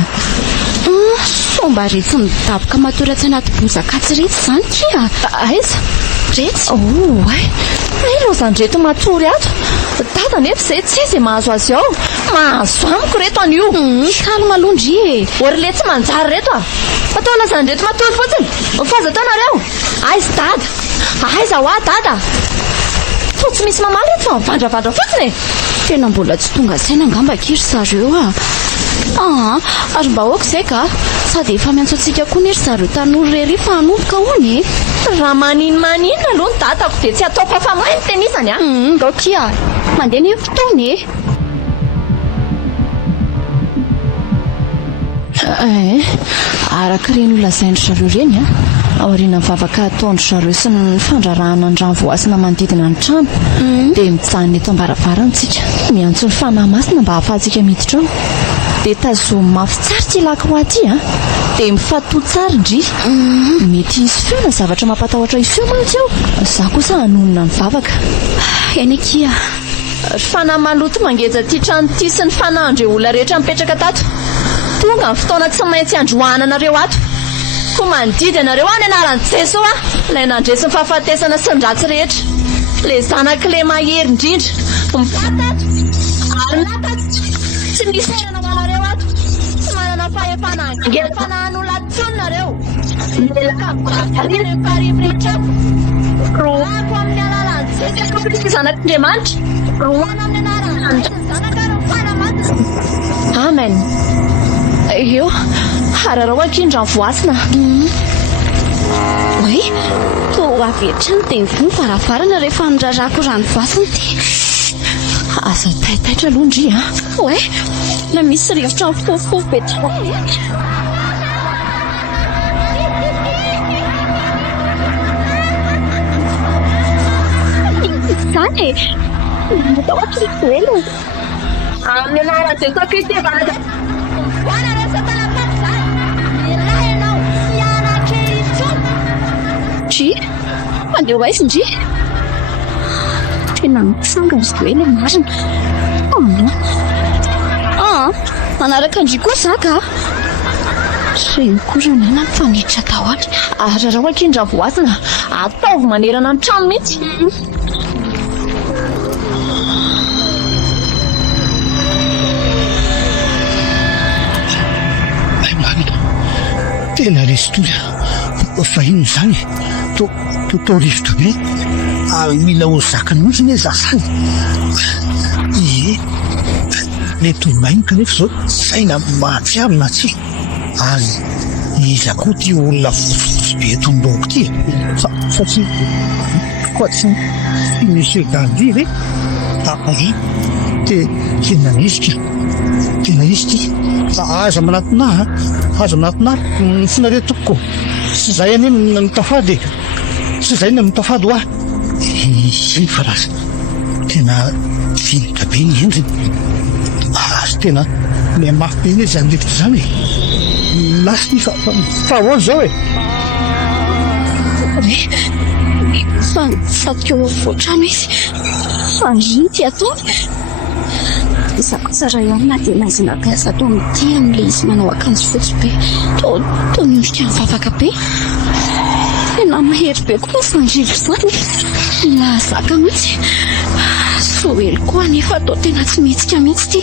somba retsy midaboka matoratsy anaty bozaka tsy retsy zany kia aiza retsy ilo zany reto matory ato dada nefa zay tsy izy mahazo azy ao mahazo amiko reto an'io kalma alondry ory le tsy manjary reto ataona zany reto matory fotsiny faza taonareo aiza dada aiza ho a dada fa tsy misy mamaly reto fa mivandravandra fotsiny tena mbola tsy tonga saina angamba kiry zareo ary mba hoaka izay ka sady efa miantso antsika koa nery zareo tanora rery fa hanomboka hony raha maninina aloha ny dadako dia tsy ataoko afa mahay ny tenisany gaokia mandeha ny fotoana araka ireny olazaindry zareo reny aoriana mivavaka ataondry zareo sy ny fandrarahana ny rano voasina manodidina ny trano dia mijanona eto ambaravaranatsika miantso ny fanahy masina mba hahafahantsika miditra ao dia tazomy mafy tsara ty laka ho aty dia mifatoa tsara indry mety isy feo na zavatra mampatahotra isy feo mantsy eo za kosa hanonona mivavaka eny akia ry fanahy maloto mangeja ty trano ty sy ny fanahandreo olona rehetra mipetraka tato tonga ny fotoana tsy maintsy androananareo ato ko mandidy anareo any anaran'ny jeso ilay nandresy ny fahafatesana sy ny ratsy rehetra le zanak'le mahery indrindra mifatato ary natato tsy misy erana ho anareo ato tsy manana fahefana angela fanahan'olona atsononareo melaka mivarina parimy rehetra roako amin'ny alalan'ny jeso zanak'andriamanitra roana amin'ny anaran'ny zanaka ry fanamatina amen eo hararao ankindra ny voasina oe to avetrany dia mivony varavarana rehefa nirarako rano voasina ty asa taitaitra aloha ndry oe na misy rivotra mifofofo betra zany natao atrikoelo amin'ny anaran'i Jesoa Kristy evanada hoana reo satanapaty zany ilahy ianao mianatra intsony dry mandeha ho aizy indry tena mitsanga zy hoe le marina manaraka indry koa zaka reny koranena mifaniditra tahoatra ary raha ankindra voasina ataovy manerana ny trano mihitsy tena resy toy fa ino zany tao rivotobe mila ho zakany mihitsy ny zasany le tomainy kanefa zao saina mahatsiarina tsy ary iza koa ty olona fotsifotsy be tondoko ty fa tsy koa tsy monsieur Gandhi re tena izy ty fa aza manatona finare tokoko sy zay any mitafady sy zay na mitafady hoa zay fa raza tena finitra be ny endriny ary tena le mafy be ny zany letika zany lasy ny fa ahoany zao fakeo voatrano izy fandriny ty atao izakosa raha eo na dia nazinakasa to amity amin'le izy manao akanjo fotsy be to miondrika mivavaka be tena mahery be koa fandrivo zany na zaka mihitsy soely koa nefa to tena tsy mihetsika mihitsy ty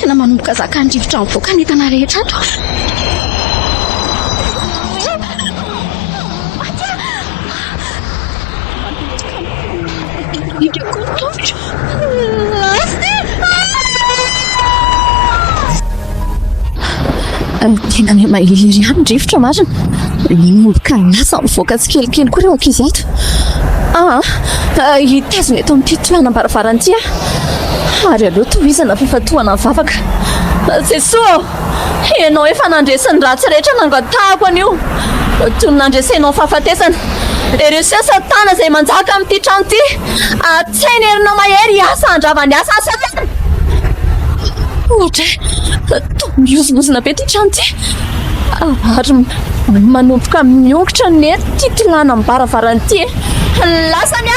tena manomboka zaka andrivotra mivoaka ny entana rehetra ato tena ny mahiry ihany drivotra marina nomboka lasa mivoaka tsy kelikely koa reo ankizy ato hitazona eto amin'ity toerana ambaravarantya ary aloha tohizana fifatohana mivavaka Jesoa ianao efa nandresiny ratsy rehetra nangatahako an'io toy ny nandresenao fahafatesana ireo satana izay manjaka amin'ity trano ity atsainy herina mahery asa andravany asa satana ohatra to miozimozina be ty trano ty ary manomboka miongotra ny ty tilana ambaravarany lasany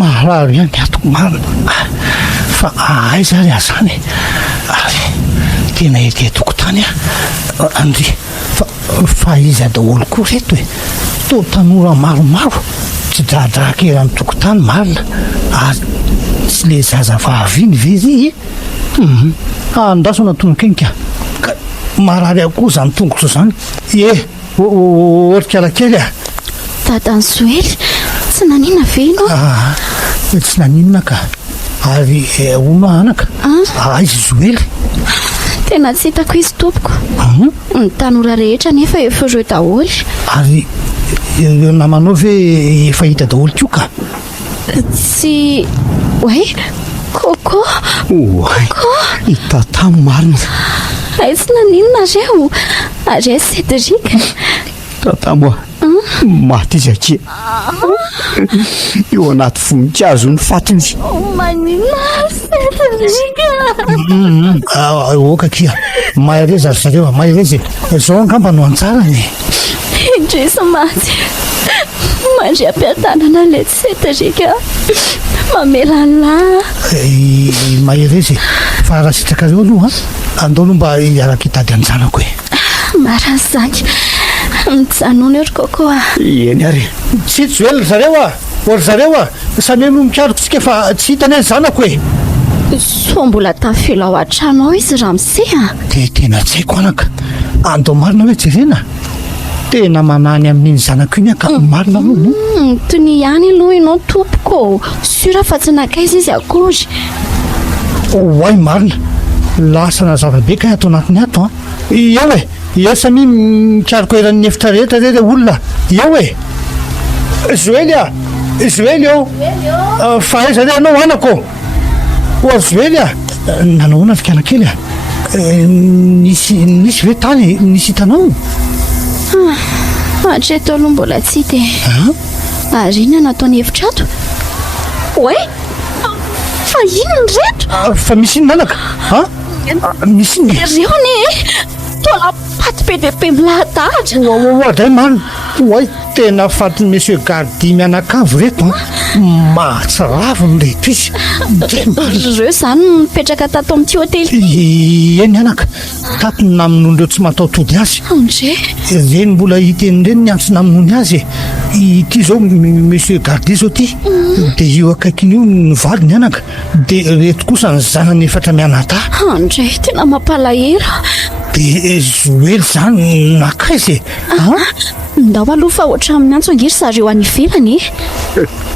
mahararo ihany atoko marina fa aiza ry azany ary tena etoko tany andry fa iza daholo koa reto to tanora maromaro tsy dradrakerany tokotany marina ary tsy le zaza vahaviny vezy andasona tongokenika marary akoho zany tongotra zany orikarakely dadany Zoely tsy nanina ve ianao tsy naninona ka ary ono anaka izy Zoely tena tsy hitako izy tompoko ny tanora rehetra nefa efa reo daholy ary eo namanao ve efa hita daholo tio ka? Tsy oe Coco oay hita tamo marina aitsy naninona reo are Cédric tatamo maty izy akia eo anaty voninkazo ny fatiny maninona Cédric oka kia mahereza ry zareo mahereza zao angamba no antsarany indrisy maty mandry ampiatanana le Cédric mamelala mahereza fa raha sitrakareo aloha andao aloha mba hiaraka hitady anjanako e marazany mijanona ero Coco eny ary tsy joely zareo ory zareo samy no mikaroko tsika fa tsy hitany any zanako e so mbola tafelo ao an-trano ao izy Ramsey de tena tsy haiko anaka andao marina hoe jerena tena manany amin'iny zanako iny ka marina aloha toy ny ihany aloha ianao tompoko sura fa tsy nakaiza izy akory oay marina lasana zavabe ka ato anatiny ato eo e eo samy mikaroko eran'ny efitra rehetra re olona eo e Joely Joely eo fa aiza re anao anako ory Joely nanao ona fikanakely nisy ve tany nisy hitanao hatreto aloha mbola tsy de ary ina nataony hevitra ato oe fa inony reto fa misy iny nanaka misy iny reo ne tola paty be de be milahadahatra day marina oay tena fatiny monsieur Gardy mianakavo reto mahatsiraviny reto izy reo zany mipetraka tato amin'ity hotely eny anaka tato naminondreo tsy mataotody azy andre reny mbola hiteny reny ny antso naminony azy ity zao monsieur Gardy zao ty de io akaikin'io nyvaliny anaka de reto kosa ny zanany efatra mianata andre tena mampalahelo de Joely zany nakaizy ndao aloha fa ohatra amin'ny antso angiry zareo any ivelany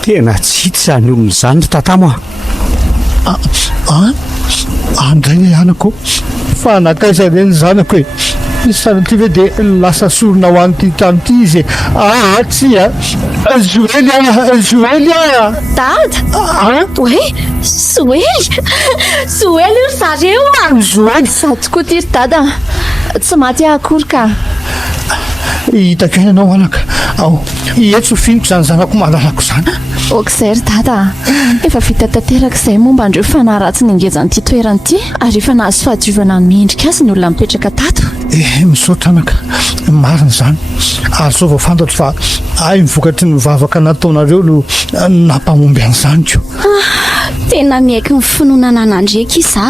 tena tsy hity zany olony zany tatamo andray anako fa nakaiza reny zanako e sanaty ve de lasa sorona ho an'ity tany ity izy tsy Joely dada oe Joely io zareo Joely sady koa ty ry dada tsy maty akory ka hitako ianao anaka ao etso finiko zany zanako malalako zany okizay ry dada efa vita tanteraka izay momba andreo fanaratsy ny angezan'ity toerany ity ary efa nahazo fahadiovana mendrika azy ny olona mipetraka tato misaotra anaka marina zany ary zao vao fantatro fa ay mivokatry ny mivavaka nataonareo no nampamomby an'izany ko tena miaiky ny finoana nanandreka iza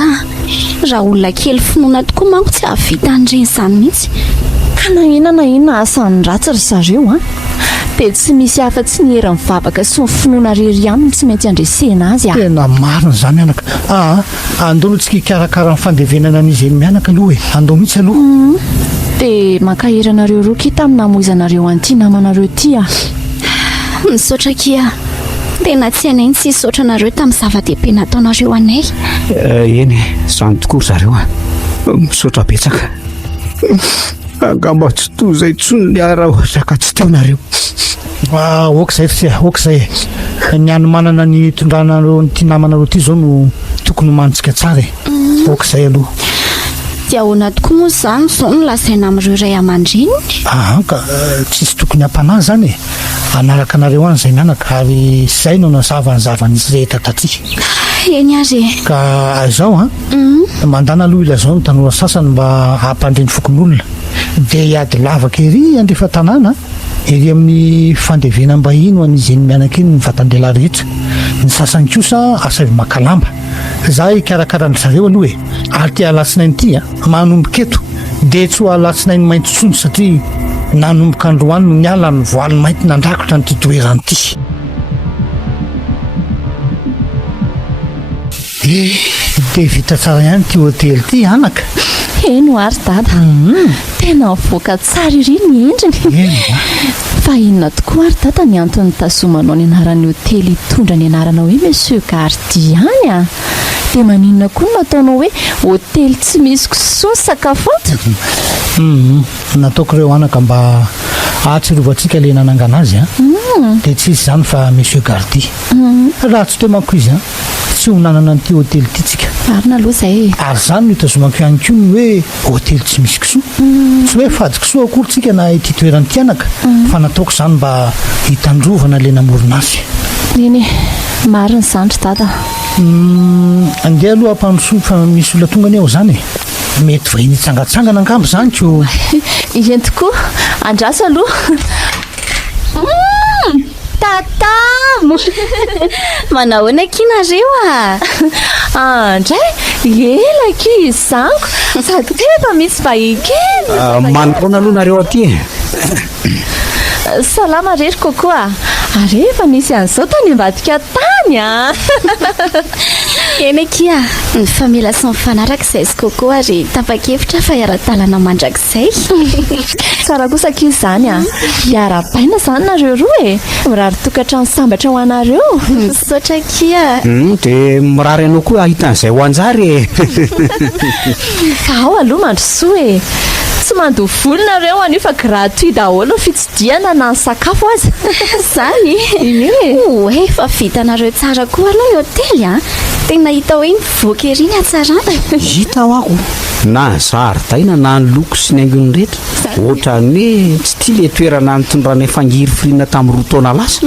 raha olona kely finoana tokoa manko tsy ahavita an'ireny zany mihitsy ka na inona asany ratsy ry zareo dia tsy misy afa-tsy ny herin'ny vavaka sy ny finoana rery ihany no tsy maintsy andresena azy tena marina zany anaka andao no tsika hikarakara ny fandevenana an'izy eny mianaka aloha e andao mihitsy aloha dia mankahery anareo roa kita amin'ny namoizanareo an'ity namanareo ty misaotra kia tena tsy anay tsy hisaotra anareo tamin'ny zava-dehibe nataonareo anay eny zany tokoa zareo misaotra betsaka angamba tsy toy izay tsony ny ara ohatra tsy teonareo okizay fitsy okizay ny ano manana ny tondranareo nyty namanareo ty zao no tokony manitsika tsara okizay aloha dia ahoana tokoa moa zany zao no lazaina amin'ireo ray aman-dreny ka tsisy tokony hampanahy zany anaraka anareo any zay mianaka ary zay no nazava ny zavan'izy rehetra taty eny ary ka zao mandana aloha ilazao ny tanora sasany mba hampandreny fokon'olona dia hiady lavaka ery andrefa tanàna ery amin'ny fandevenam-bahiny ho an'izy eny mianaka iny ny vatandela rehetra ny sasany kosa asavy makalamba za hikarakara zareo aloha ary ty alatsinainy ity manomboka eto dia tsy ho alatsinainy mainty tsony satria nanomboka androany no niala ny voaliny mainty nandrakotra nyty toerany ity dia vita tsara ihany ty hotely ty anaka eno ary dada tena mivoaka tsara iry ny endriny fa inona tokoa ary dada ny antony tazomanao ny anaran'ny hotely hitondra ny anarana hoe monsieur Gardy any dia maninona koa no nataonao hoe hotely tsy misy kisoa ny sakafo ato nataoko ireo anaka mba atsirovatsika le nanangana azy a dia tsy izy zany fa monsieur Gardy raha tsy toemako izy a tsy ho nanana n'ity hôtely ity tsika marina aloha zay ary zany no hitazomako ihany koa ny hoe hôtely tsy misy kisoa tsy hoe fady kisoa akory tsika na ity toerany tianaka fa nataoko zany mba hitandrovana le namorona azy iny marina zandry dada andeha aloha ampanosoa fa misy olona tonga any ao zany mety vahiny hitsangatsangana angambo zany ko eny tokoa andraso aloha tatamo manahoana kinareo andray elaka izy zaniko sady efa misy vahikely manoona aloha nareo aty salama rery kokoa ary efa misy an'izao tany ambadika tany eny akia ny famela sy mifanaraka izay sy kokoa ary tapa-kevitra fa hiara-talana mandrakizay tsara kosa kizy zany hiara-baina zany nareo roa mirary tokatrano sambatra ho anareo misaotra kia dia mirary anao koa ahitan'izay ho anjary ka ao aloha mandrosoa tsy mandovoly nareo anio fa gratuit daholo fitsidiana na ny sakafo azy zany hoe efa vitanareo tsara koa aloha hôtely tena hita hoe mivoaka eriny atsarana hita ao ako na zaridaina na ny loko sy ny haingony rehetra ohatrany hoe tsy tia le toerana nitondrana fangiry firina tamin'ny roa taona lasa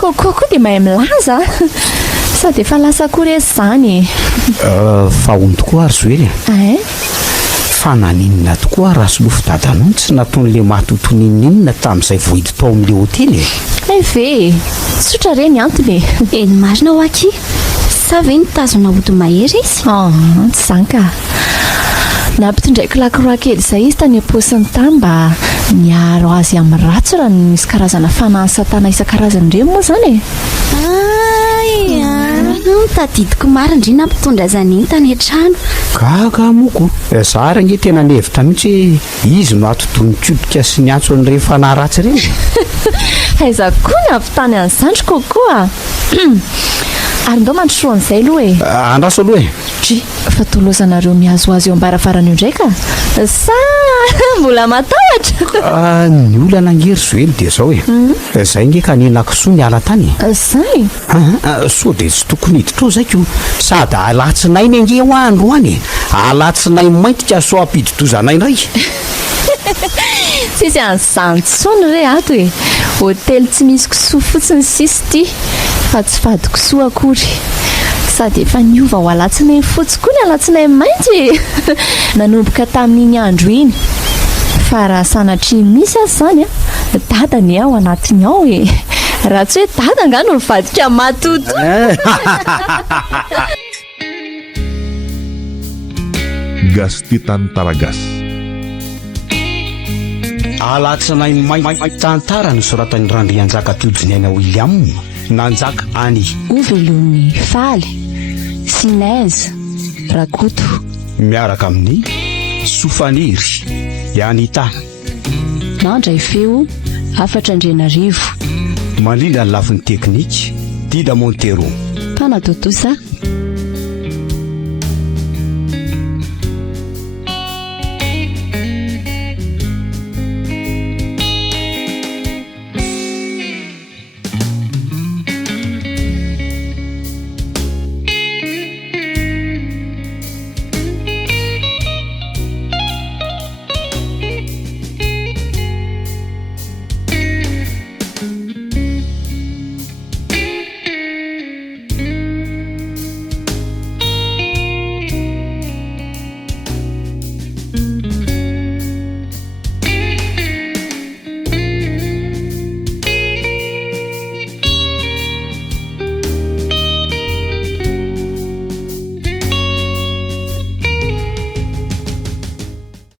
kokoa koa dia mahay milaza sady efa lasa koa rezy zany fa ono tokoa ary zoely fa naninona tokoa raha solofo dadanao tsy nataon'le matotoninninona tamin'izay vohidy tao amin'le hôtely ve tsotra reny antony eny marina ho aky sa ve nitazona ody mahery izy tsy zany ka nampitondraiky lakoroa kely izay izy tany am-posiny tany mba miaro azy amin'ny ratso raha misy karazana fanansatana isan-karazany ireny moa zany tadidiko marindrina mpitondra zany tany an-trano gaga moko za range tena nihevitra mihitsy hoe izy no atotonitodika sy ny antso ny rehefa naharatsy reny aiza koa ny avitany an'izandry kokoa ary ndao mandrosoan'izay aloha andraso aloha fa tolozanareo miazoazy eo ambaravarana io ndraika sa mbola matahotra ny olana angery zoely dia zao zay nge ka nenakisoa ny ala tany zay so dia tsy tokony hiditra ao zaiko sady alatsinay ny ange ho andro any alatsinay maintika so ampiditozanay indray tsisy an'izany tsony re ato hôtely tsy misy kisoa fotsiny sisy ty fa tsy fady kisoa akory sady efa niova ho alatsinay fotsy koa ny alatsinay mainty nanomboka tamin'iny andro iny fa raha sanatry misy azy zany dadany ao anatiny ao raha tsy hoe dada nga no mivadika matoto Gastitan Taragas. alatsinay tantara no soratany Randrianjaka Todinaina William nanjaka any ovelon'ny faly sinaiza rakoto miaraka amin'ny sofaniry Yanita nandray feo 4 manilina ny lafin'ny teknika Dida Montero panatotosa